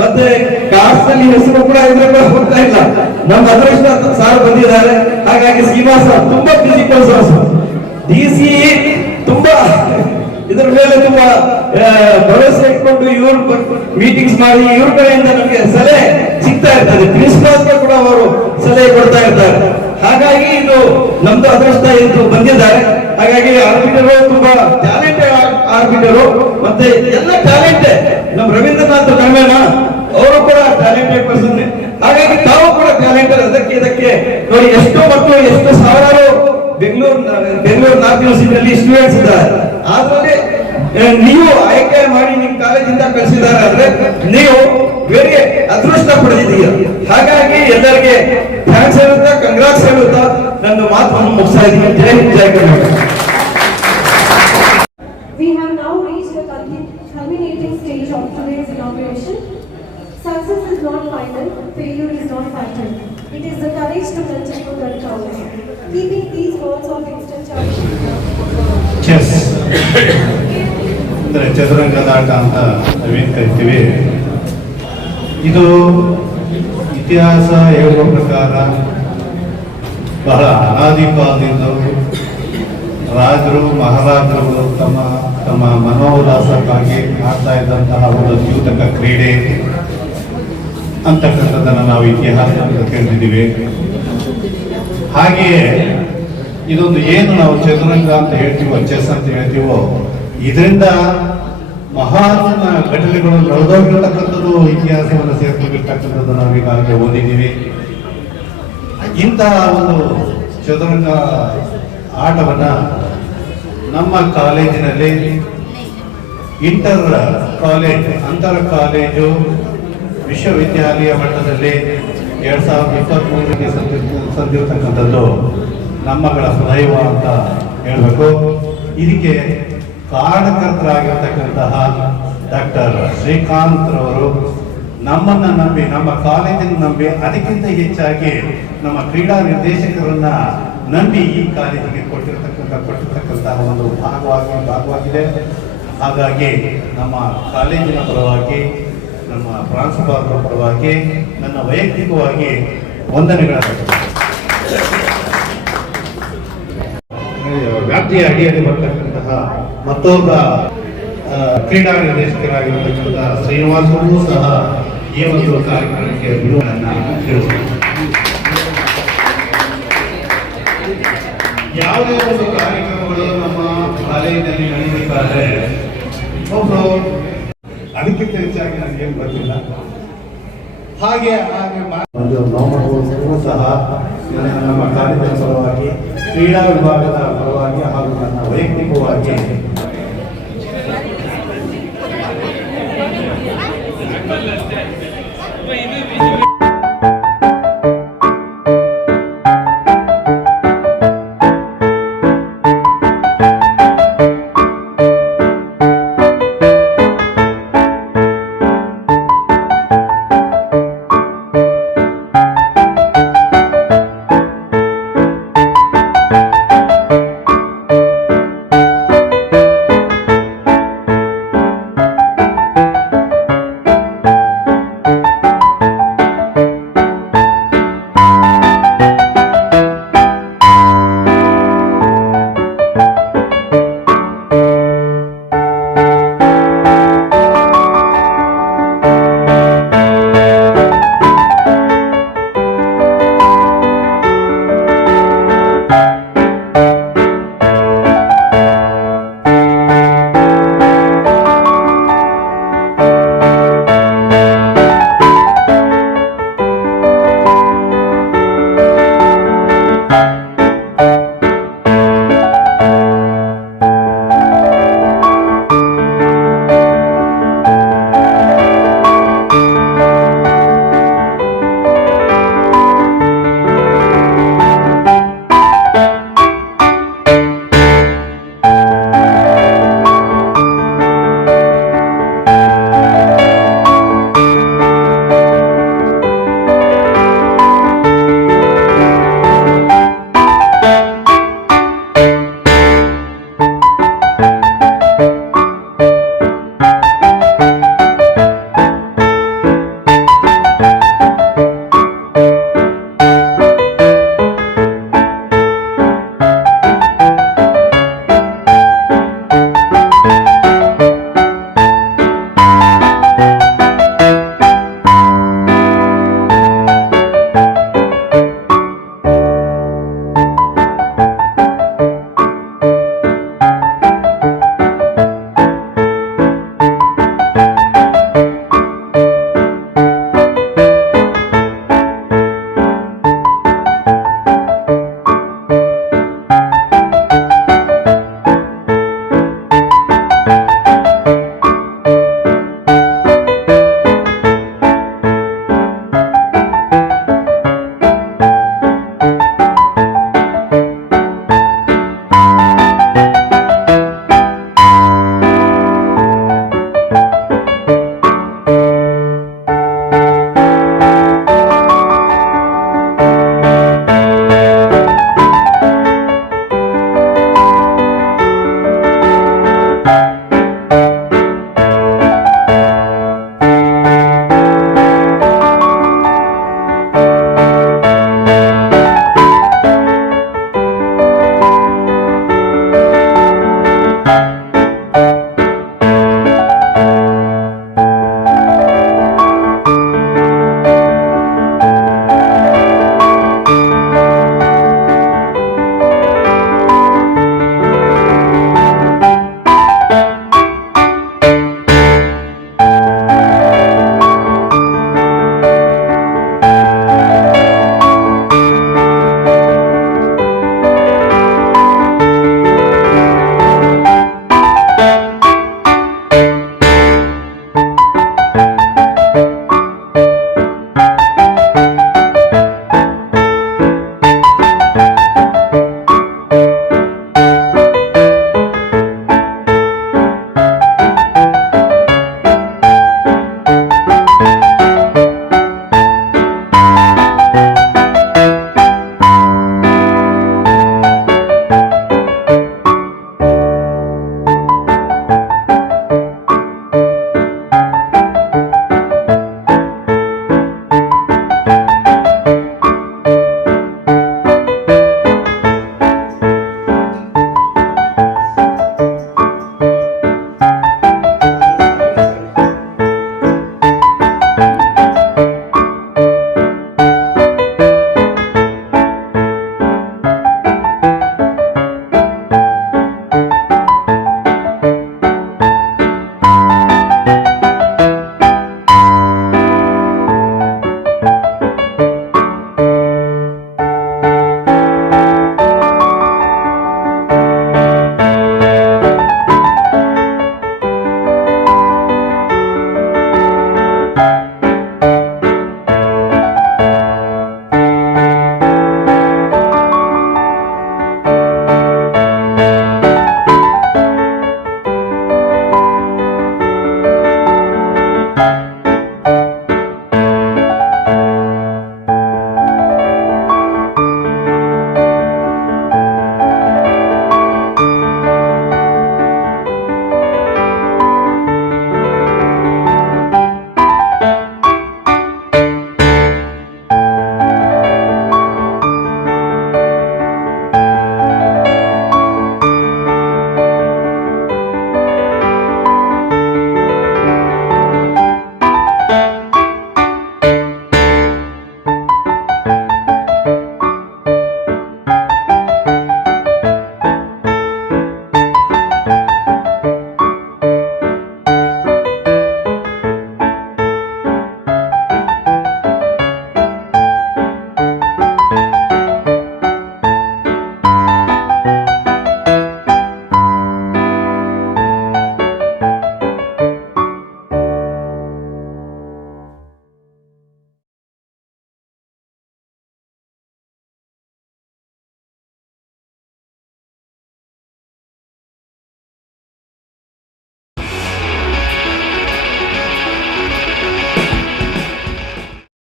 ಮತ್ತೆ ಕಾರ್ಡ್ಸ್ ನಲ್ಲಿ ಹೆಸರು ಕೂಡ ಇದ್ರೆ ಹೋಗ್ತಾ ಇಲ್ಲ. ನಮ್ಮ ಅದೃಷ್ಟ ಸಾರ್ ಬಂದಿದ್ದಾರೆ. ಹಾಗಾಗಿ ಸೀಮಾ ಸರ್ ತುಂಬಾ ಬಿಸಿ ಪರ್ಸನ್ಸ್, DC ತುಂಬಾ ಇದ್ರ ಮೇಲೆ ತುಂಬಾ ಭರವಸೆ ಇಟ್ಕೊಂಡು ಇವ್ರು ಮೀಟಿಂಗ್ಸ್ ಮಾಡಿ ಇವ್ರ ಕಡೆಯಿಂದ ನಮಗೆ ಸಲಹೆ ಸಿಗ್ತಾ ಇರ್ತದೆ. ಪ್ರಿನ್ಸಿಪಾಲ್ಸ್ಗೆ ಕೂಡ ಅವರು ಸಲಹೆ ಕೊಡ್ತಾ ಇರ್ತಾರೆ. ಹಾಗಾಗಿ ಇದು ನಮ್ದು ಅದೃಷ್ಟ ಇದು ಬಂದಿದ್ದಾರೆ. ಹಾಗಾಗಿ ಆರ್ಬಿಟರು ತುಂಬಾ ಟ್ಯಾಲೆಂಟೆಡ್ ಆರ್ಬಿಟರು, ಮತ್ತೆ ಎಲ್ಲ ಟ್ಯಾಲೆಂಟೆಡ್. ನಮ್ಮ ರವೀಂದ್ರನಾಥ್ ಕರ್ಮೇನ ಅವರು ಕೂಡ ಟ್ಯಾಲೆಂಟೆಡ್ ಪರ್ಸನ್. ಹಾಗಾಗಿ ತಾವು ಕೂಡ ಟ್ಯಾಲೆಂಟೆಡ್. ಇದಕ್ಕೆ ನೋಡಿ ಎಷ್ಟೋ ಮಕ್ಕಳು, ಎಷ್ಟು ಸಾವಿರಾರು ಬೆಂಗಳೂರು ನಾರ್ತ್ ಯೂನಿವರ್ಸಿಟಿಯಲ್ಲಿ ಸ್ಟೂಡೆಂಟ್ಸ್ ಇದ್ದಾರೆ. ಆದ್ರೆ ನೀವು ಆಯ್ಕೆ ಮಾಡಿ ನಿಮ್ ಕಾಲೇಜಿಂದ ಕಳಿಸಿದ್ದಾರೆ ಅಂದ್ರೆ ನೀವು ಬೇರೆ ಅದೃಷ್ಟ ಪಡೆದಿದ್ದೀರ. ಹಾಗಾಗಿ ಎಲ್ಲರಿಗೆ ಥ್ಯಾಂಕ್ಸ್ ಹೇಳುತ್ತಾ, ಕಂಗ್ರಾಟ್ಸ್ ಹೇಳುತ್ತಾ ನನ್ನ ಮಾತನ್ನು ಮುಗಿಸ್ತಾ ಇದ್ದೀನಿ. ಜೈ ಹಿಂದ್, ಜೈ Karnataka. We have now reached the culminating stage of today's inauguration. Success is not final, failure is not fatal. It is the courage to continue that counts. Keeping these words of instant charge. Chess ಅಂದರೆ ಚದುರಂಗದ ಆಟ ಅಂತ ನಾವೇನು ಕರಿತೀವಿ. ಇದು ಇತಿಹಾಸ ಹೇಳುವ ಪ್ರಕಾರ ಬಹಳ ಅನಾದಿ ಕಾಲದಿಂದ ರಾಜರು ಮಹಾರಾಜರು ತಮ್ಮ ತಮ್ಮ ಮನೋಲ್ಲಾಸಕ್ಕಾಗಿ ಆಡ್ತಾ ಇದ್ದಂತಹ ಒಂದು ದ್ಯೂತಕ ಕ್ರೀಡೆ ಅಂತಕ್ಕಂಥದ್ದನ್ನು ನಾವು ಇತಿಹಾಸದಲ್ಲಿ ಕೇಳಿದ್ದೀವಿ. ಹಾಗೆಯೇ ಇದೊಂದು ಏನು ನಾವು ಚದುರಂಗ ಅಂತ ಹೇಳ್ತೀವೋ, ಚೆಸ್ ಅಂತ ಹೇಳ್ತೀವೋ, ಇದರಿಂದ ಮಹಾನ್ ಘಟನೆಗಳು ನಡೆದೋಗಿರ್ತಕ್ಕಂಥದ್ದು, ಇತಿಹಾಸವನ್ನು ಸೇರ್ಕೊಂಡಿರ್ತಕ್ಕಂಥದ್ದು ನಾವು ಈಗಾಗಲೇ ಓದಿದ್ದೀವಿ. ಇಂತಹ ಒಂದು ಚದುರಂಗ ಆಟವನ್ನ ನಮ್ಮ ಕಾಲೇಜಿನಲ್ಲಿ ಇಂಟರ್ ಕಾಲೇಜ್, ಅಂತರ ಕಾಲೇಜು, ವಿಶ್ವವಿದ್ಯಾಲಯ ಮಟ್ಟದಲ್ಲಿ 2023ಕ್ಕೆ ಸಂದಿರ್ತಕ್ಕಂಥದ್ದು ನಮ್ಮಗಳ ಸದೈವ ಅಂತ ಹೇಳಬೇಕು. ಇದಕ್ಕೆ ಕಾರಣಕರ್ತರಾಗಿರ್ತಕ್ಕಂತಹ ಡಾಕ್ಟರ್ ಶ್ರೀಕಾಂತ್ ರವರು ನಮ್ಮನ್ನ ನಂಬಿ, ನಮ್ಮ ಕಾಲೇಜನ್ನು ನಂಬಿ, ಅದಕ್ಕಿಂತ ಹೆಚ್ಚಾಗಿ ನಮ್ಮ ಕ್ರೀಡಾ ನಿರ್ದೇಶಕರನ್ನ ನಂಬಿ ಈ ಕಾಲೇಜಿಗೆ ಕೊಟ್ಟಿರ್ತಕ್ಕಂತಹ ಒಂದು ಭಾಗವಾಗಿದೆ. ಹಾಗಾಗಿ ನಮ್ಮ ಕಾಲೇಜಿನ ಪರವಾಗಿ, ನಮ್ಮ ಪ್ರಾಂಶುಪಾಲರ ಪರವಾಗಿ, ನನ್ನ ವೈಯಕ್ತಿಕವಾಗಿ ವಂದನೆಗಳನ್ನು ವ್ಯಾಪ್ತಿಯ ಅಡಿಯಲ್ಲಿ ಬರ್ತಕ್ಕಂತಹ ಮತ್ತೊಬ್ಬ ಕ್ರೀಡಾ ನಿರ್ದೇಶಕರಾಗಿರ್ತಕ್ಕಂತಹ ಶ್ರೀನಿವಾಸರು ಸಹ ಈ ಒಂದು ಕಾರ್ಯಕ್ರಮಕ್ಕೆ ಬಿಡುವನ್ನು ತಿಳಿಸಿದ್ದಾರೆ. ಯಾವುದೇ ಒಂದು ಕಾರ್ಯಕ್ರಮಗಳು ನಮ್ಮ ಕಾಲೇಜಿನಲ್ಲಿ ನಡೆಯಬೇಕಾದ್ರೆ ಅದಕ್ಕಿಂತ ಹೆಚ್ಚಾಗಿ ನನಗೇನು ಗೊತ್ತಿಲ್ಲ. ಹಾಗೆ ಒಂದು ನೋವು ಸಹ ನಮ್ಮ ಕಾಲೇಜಿನ ಪರವಾಗಿ, ಕ್ರೀಡಾ ವಿಭಾಗದ ಪರವಾಗಿ ಹಾಗೂ ನನ್ನ ವೈಯಕ್ತಿಕವಾಗಿ